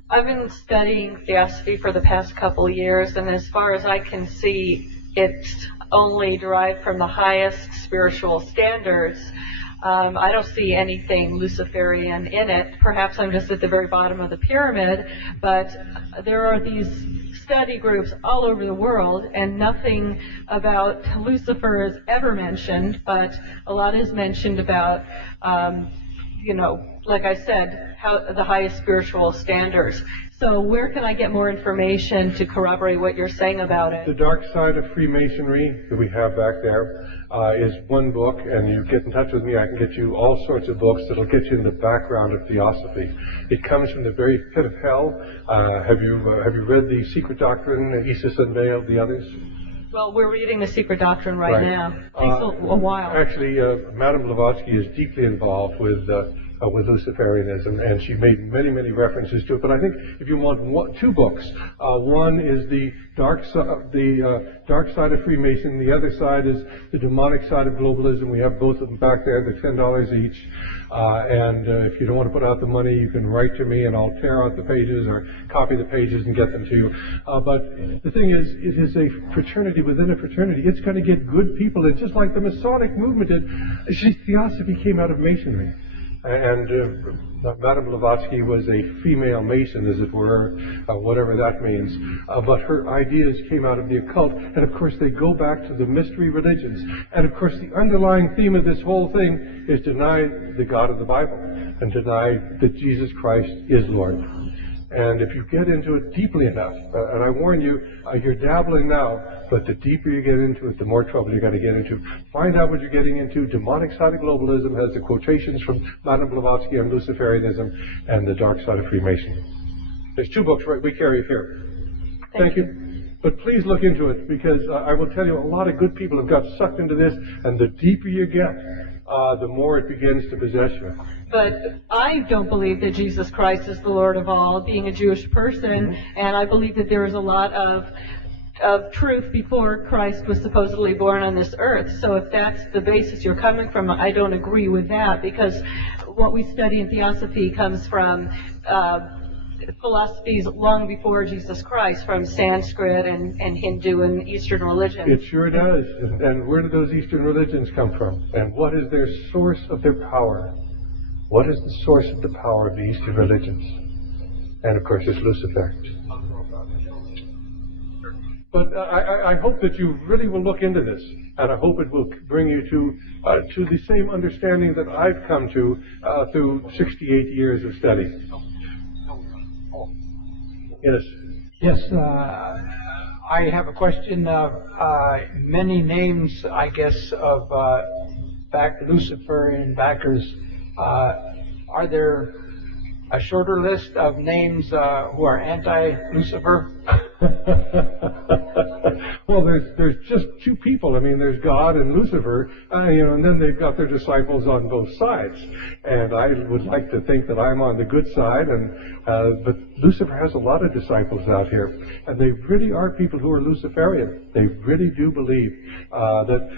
I've been studying theosophy for the past couple of years, and as far as I can see, it's only derived from the highest spiritual standards. I don't see anything Luciferian in it. Perhaps I'm just at the very bottom of the pyramid, but there are these study groups all over the world, and nothing about Lucifer is ever mentioned, but a lot is mentioned about, like I said, how the highest spiritual standards. So where can I get more information to corroborate what you're saying about it? The Dark Side of Freemasonry that we have back there is one book, and you get in touch with me, I can get you all sorts of books that'll get you in the background of theosophy. It comes from the very pit of hell. Have you read The Secret Doctrine, Isis Unveiled, the others? Well, we're reading The Secret Doctrine right now. Takes a while. Actually, Madame Blavatsky is deeply involved with Luciferianism, and she made many, many references to it. But I think if you want two books, one is the dark side of Freemason. The other side is the demonic side of globalism. We have both of them back there. They're $10 each. And if you don't want to put out the money, you can write to me, and I'll tear out the pages or copy the pages and get them to you. But the thing is, it is a fraternity within a fraternity. It's going to get good people. It's just like the Masonic movement did. Theosophy came out of Masonry. And Madame Blavatsky was a female Mason, as it were, whatever that means. But her ideas came out of the occult, and of course they go back to the mystery religions. And of course the underlying theme of this whole thing is deny the God of the Bible and deny that Jesus Christ is Lord. And if you get into it deeply enough, and I warn you, you're dabbling now, but the deeper you get into it, the more trouble you're going to get into. Find out what you're getting into. Demonic Side of Globalism has the quotations from Madame Blavatsky on Luciferianism and The Dark Side of Freemasonry. There's two books we carry here. Thank you. But please look into it, because I will tell you, a lot of good people have got sucked into this, and the deeper you get, the more it begins to possess you. But I don't believe that Jesus Christ is the Lord of all, being a Jewish person, and I believe that there is a lot of truth before Christ was supposedly born on this earth. So if that's the basis you're coming from, I don't agree with that, because what we study in Theosophy comes from philosophies long before Jesus Christ, from Sanskrit and Hindu and Eastern religion. It sure does. And where do those Eastern religions come from? And what is their source of their power? What is the source of the power of the Eastern religions? And of course it's Lucifer. But I hope that you really will look into this, and I hope it will bring you to the same understanding that I've come to through 68 years of study. Yes. Yes, I have a question. Many names, I guess, of Luciferian backers. Are there a shorter list of names who are anti-Lucifer? Well, there's just two people. I mean, there's God and Lucifer, and then they've got their disciples on both sides. And I would like to think that I'm on the good side, but Lucifer has a lot of disciples out here, and they really are people who are Luciferian. They really do believe that.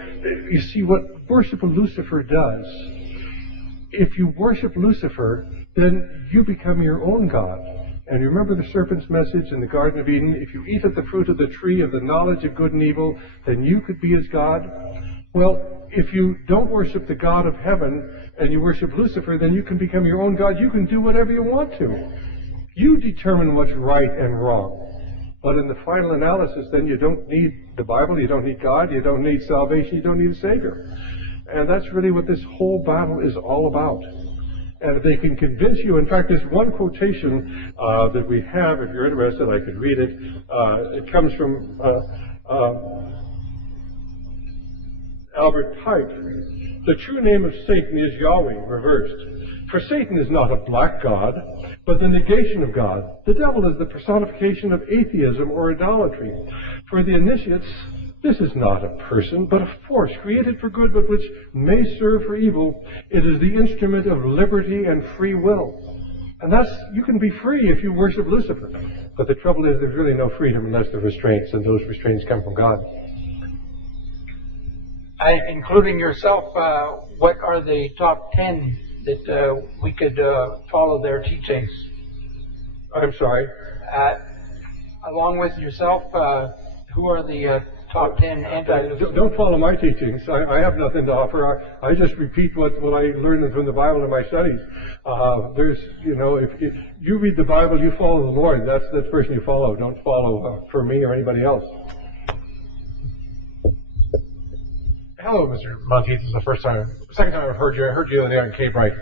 You see, what worship of Lucifer does, if you worship Lucifer, then you become your own God. And you remember the serpent's message in the Garden of Eden, if you eat of the fruit of the tree of the knowledge of good and evil, then you could be as God. Well, if you don't worship the God of heaven and you worship Lucifer, then you can become your own God. You can do whatever you want to. You determine what's right and wrong. But in the final analysis, then you don't need the Bible, you don't need God, you don't need salvation, you don't need a Savior. And that's really what this whole battle is all about. And if they can convince you, in fact, there's one quotation that we have, if you're interested, I could read it. It comes from Albert Pike. The true name of Satan is Yahweh, reversed. For Satan is not a black god, but the negation of God. The devil is the personification of atheism or idolatry. For the initiates, this is not a person, but a force created for good, but which may serve for evil. It is the instrument of liberty and free will. And you can be free if you worship Lucifer. But the trouble is, there's really no freedom unless there are restraints, and those restraints come from God. Including yourself, what are the top 10 that we could follow their teachings? I'm sorry? Along with yourself, who are the top 10 anti-Lucifer? Don't follow my teachings. I have nothing to offer. I just repeat what I learned from the Bible in my studies. If you read the Bible, you follow the Lord. That's the person you follow. Don't follow for me or anybody else. Hello, Mr. Monteith. This is the second time I've heard you. I heard you the other day on Cape Bright.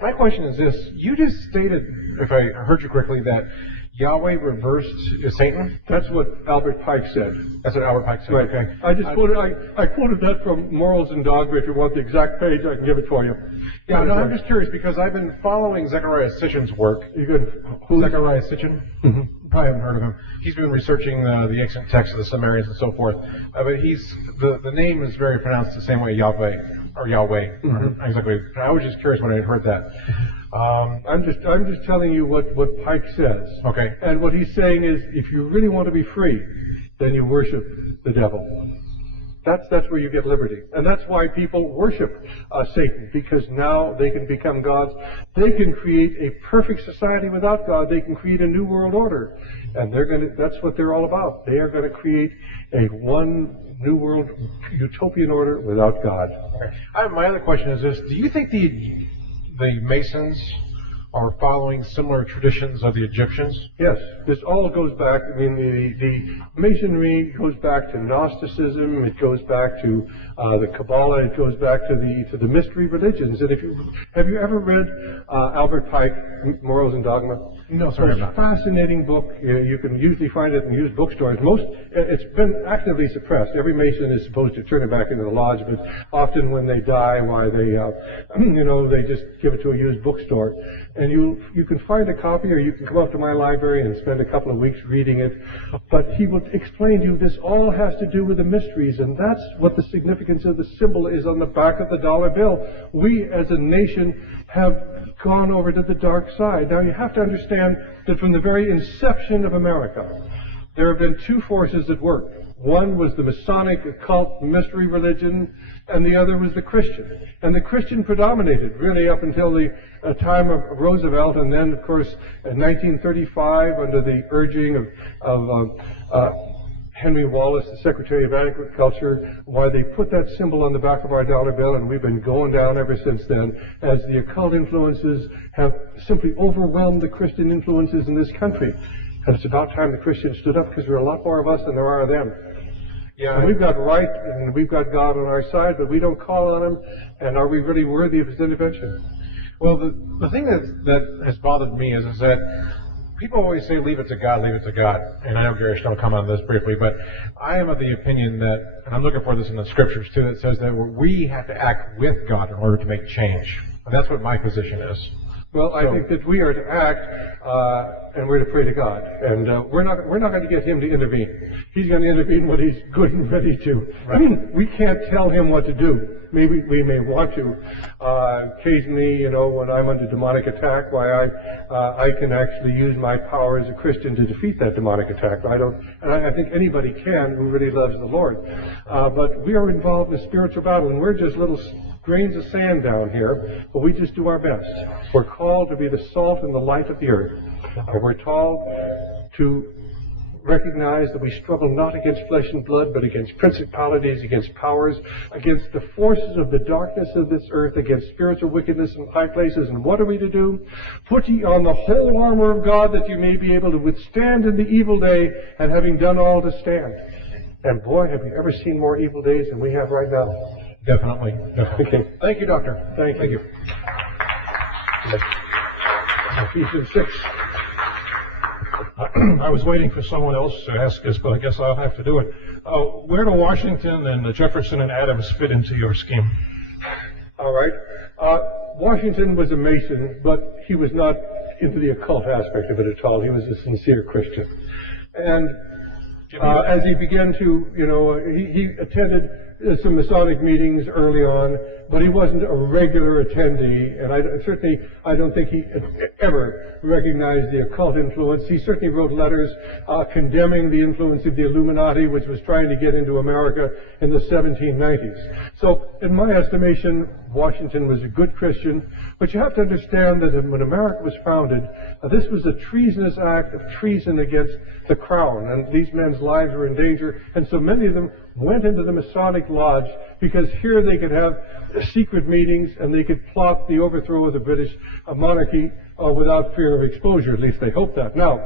My question is this. You just stated, if I heard you correctly, that Yahweh reversed Satan? That's what Albert Pike said. That's what Albert Pike said. Right. Okay. I quoted that from Morals and Dogma. If you want the exact page, I can give it for you. Yeah, no, I'm just curious because I've been following Zechariah Sitchin's work. You good? Zechariah Sitchin? Mm-hmm. probably haven't heard of him. He's been researching the ancient texts of the Sumerians and so forth. But the name is very pronounced the same way, Yahweh or Yahweh. Mm-hmm. Exactly. I was just curious when I heard that. I'm just telling you what Pike says. Okay. And what he's saying is, if you really want to be free, then you worship the devil. That's where you get liberty. And that's why people worship Satan, because now they can become gods. They can create a perfect society without God. They can create a new world order. And that's what they're all about. They are going to create a one new world utopian order without God. Okay. My other question is this. Do you think the Masons are following similar traditions of the Egyptians? Yes, this all goes back. I mean, the Masonry goes back to Gnosticism. It goes back to the Kabbalah. It goes back to the mystery religions. And have you ever read Albert Pike, Morals and Dogma? No, sorry, It's a fascinating book. You can usually find it in used bookstores. It's been actively suppressed. Every Mason is supposed to turn it back into the lodge, but often when they die, they just give it to a used bookstore. And you can find a copy, or you can come up to my library and spend a couple of weeks reading it. But he will explain to you this all has to do with the mysteries, and that's what the significance of the symbol is on the back of the dollar bill. We as a nation have gone over to the dark side. Now you have to understand that from the very inception of America, there have been two forces at work. One was the Masonic occult mystery religion, and the other was the Christian. And the Christian predominated really up until the time of Roosevelt, and then, of course, in 1935, under the urging of Henry Wallace, the Secretary of Agriculture, why they put that symbol on the back of our dollar bill, and we've been going down ever since then, as the occult influences have simply overwhelmed the Christian influences in this country. And it's about time the Christians stood up, because there are a lot more of us than there are of them. Yeah, and we've got right, and we've got God on our side, but we don't call on Him, and are we really worthy of His intervention? Well, the thing that has bothered me is that people always say, leave it to God, leave it to God. And I know Gary Stone will comment on this briefly, but I am of the opinion that, and I'm looking for this in the scriptures too, that says that we have to act with God in order to make change. And that's what my position is. Well, I think that we are to act, and we're to pray to God, and we're not going to get Him to intervene. He's going to intervene when He's good and ready to. Right. We can't tell Him what to do. Maybe we may want to. Occasionally, when I'm under demonic attack, I can actually use my power as a Christian to defeat that demonic attack. I think anybody can who really loves the Lord. But we are involved in a spiritual battle, and we're just little grains of sand down here, but we just do our best. We're called to be the salt and the light of the earth. And we're called to recognize that we struggle not against flesh and blood, but against principalities, against powers, against the forces of the darkness of this earth, against spiritual wickedness in high places. And what are we to do? Put ye on the whole armor of God, that you may be able to withstand in the evil day, and having done all to stand. And boy, have you ever seen more evil days than we have right now. Definitely. Okay. Thank you, Doctor. Thank you. Ephesians 6. I was waiting for someone else to ask this, but I guess I'll have to do it. Where do Washington and Jefferson and Adams fit into your scheme? All right. Washington was a Mason, but he was not into the occult aspect of it at all. He was a sincere Christian. And as he began to, he attended some Masonic meetings early on, but he wasn't a regular attendee, and I don't think he ever recognized the occult influence. He certainly wrote letters condemning the influence of the Illuminati, which was trying to get into America in the 1790s. So, in my estimation, Washington was a good Christian, but you have to understand that when America was founded, this was a treasonous act of treason against the crown, and these men's lives were in danger, and so many of them went into the Masonic Lodge because here they could have secret meetings and they could plot the overthrow of the British monarchy without fear of exposure. At least they hoped that. Now,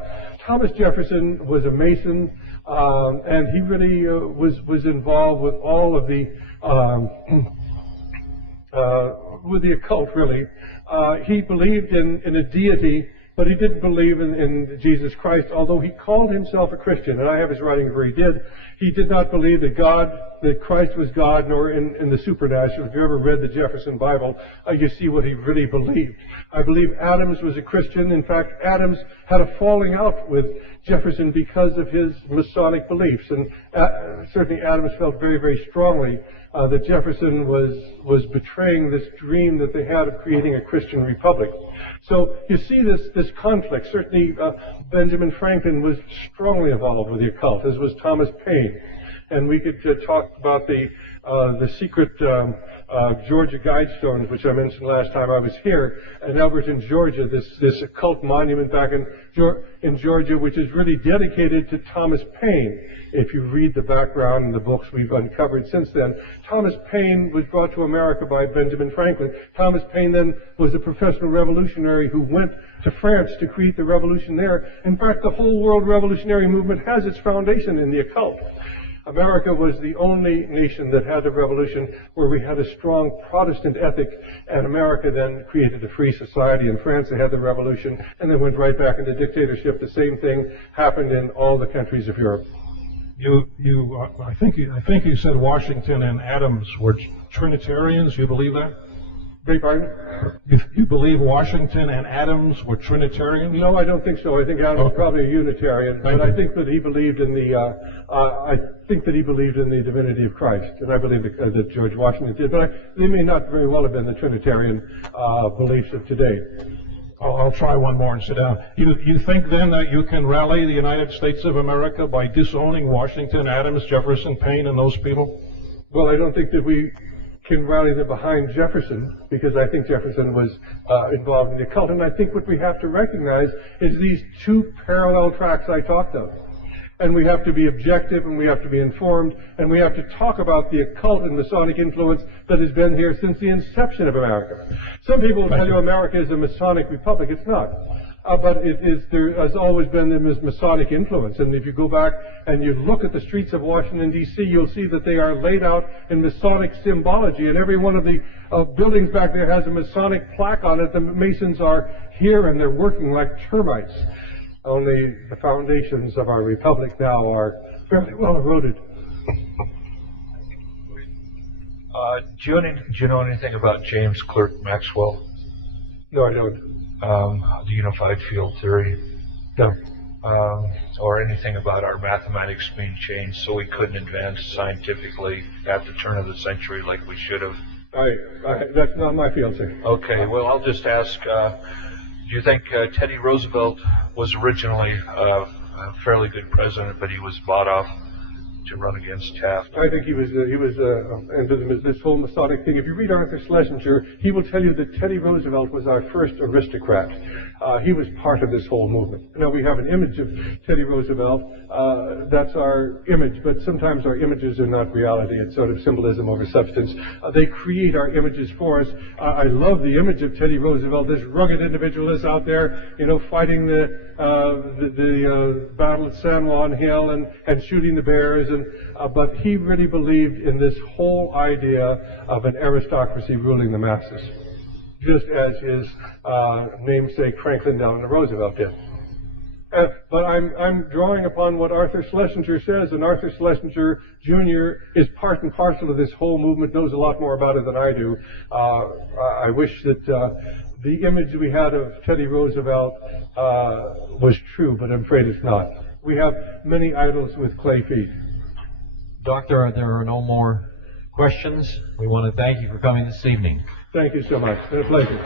Thomas Jefferson was a Mason, and he really was involved with all of the with the occult. Really, he believed in a deity But he didn't believe in Jesus Christ, although he called himself a Christian, and I have his writings where he did. He did not believe that Christ was God, nor in the supernatural. If you ever read the Jefferson Bible, you see what he really believed. I believe Adams was a Christian. In fact, Adams had a falling out with Jefferson because of his Masonic beliefs, and certainly Adams felt very, very strongly that Jefferson was betraying this dream that they had of creating a Christian republic. So you see this conflict. Certainly Benjamin Franklin was strongly involved with the occult, as was Thomas Paine. And we could talk about the secret Georgia Guidestones, which I mentioned last time I was here, in Elberton, Georgia, this occult monument back in Georgia, which is really dedicated to Thomas Paine. If you read the background in the books we've uncovered since then, Thomas Paine was brought to America by Benjamin Franklin. Thomas Paine then was a professional revolutionary who went to France to create the revolution there. In fact, the whole world revolutionary movement has its foundation in the occult. America was the only nation that had a revolution where we had a strong Protestant ethic, and America then created a free society. In France, they had the revolution, and they went right back into dictatorship. The same thing happened in all the countries of Europe. I think you said Washington and Adams were Trinitarians. You believe that? Beg pardon? You believe Washington and Adams were Trinitarians? No, I don't think so. I think Adams was probably a Unitarian, but I think that he believed in the divinity of Christ, and I believe that George Washington did. But they may not very well have been the Trinitarian beliefs of today. I'll try one more and sit down. You think then that you can rally the United States of America by disowning Washington, Adams, Jefferson, Paine, and those people? Well, I don't think that we can rally them behind Jefferson, because I think Jefferson was involved in the occult. And I think what we have to recognize is these two parallel tracks I talked of. And we have to be objective, and we have to be informed, and we have to talk about the occult and Masonic influence that has been here since the inception of America. Some people will tell you America is a Masonic republic. It's not. But there has always been this Masonic influence. And if you go back and you look at the streets of Washington, D.C., you'll see that they are laid out in Masonic symbology. And every one of the buildings back there has a Masonic plaque on it. The Masons are here, and they're working like termites. Only the foundations of our republic now are fairly well eroded. Do you know anything about James Clerk Maxwell? No, I don't. The unified field theory? No. Or anything about our mathematics being changed so we couldn't advance scientifically at the turn of the century like we should have? That's not my field, sir. Okay, well, I'll just ask, do you think Teddy Roosevelt was originally a fairly good president, but he was bought off to run against Taft? I think he was into this whole Masonic thing. If you read Arthur Schlesinger, he will tell you that Teddy Roosevelt was our first aristocrat. He was part of this whole movement. Now, we have an image of Teddy Roosevelt. That's our image, but sometimes our images are not reality. It's sort of symbolism over substance. They create our images for us. I love the image of Teddy Roosevelt, this rugged individualist out there, fighting the battle at San Juan Hill and shooting the bears. But he really believed in this whole idea of an aristocracy ruling the masses, just as his namesake Franklin Delano Roosevelt did. But I'm drawing upon what Arthur Schlesinger says, and Arthur Schlesinger Jr. is part and parcel of this whole movement, knows a lot more about it than I do. I wish that the image we had of Teddy Roosevelt was true, but I'm afraid it's not. We have many idols with clay feet. Doctor, there are no more questions. We want to thank you for coming this evening. Thank you so much. It's been a pleasure.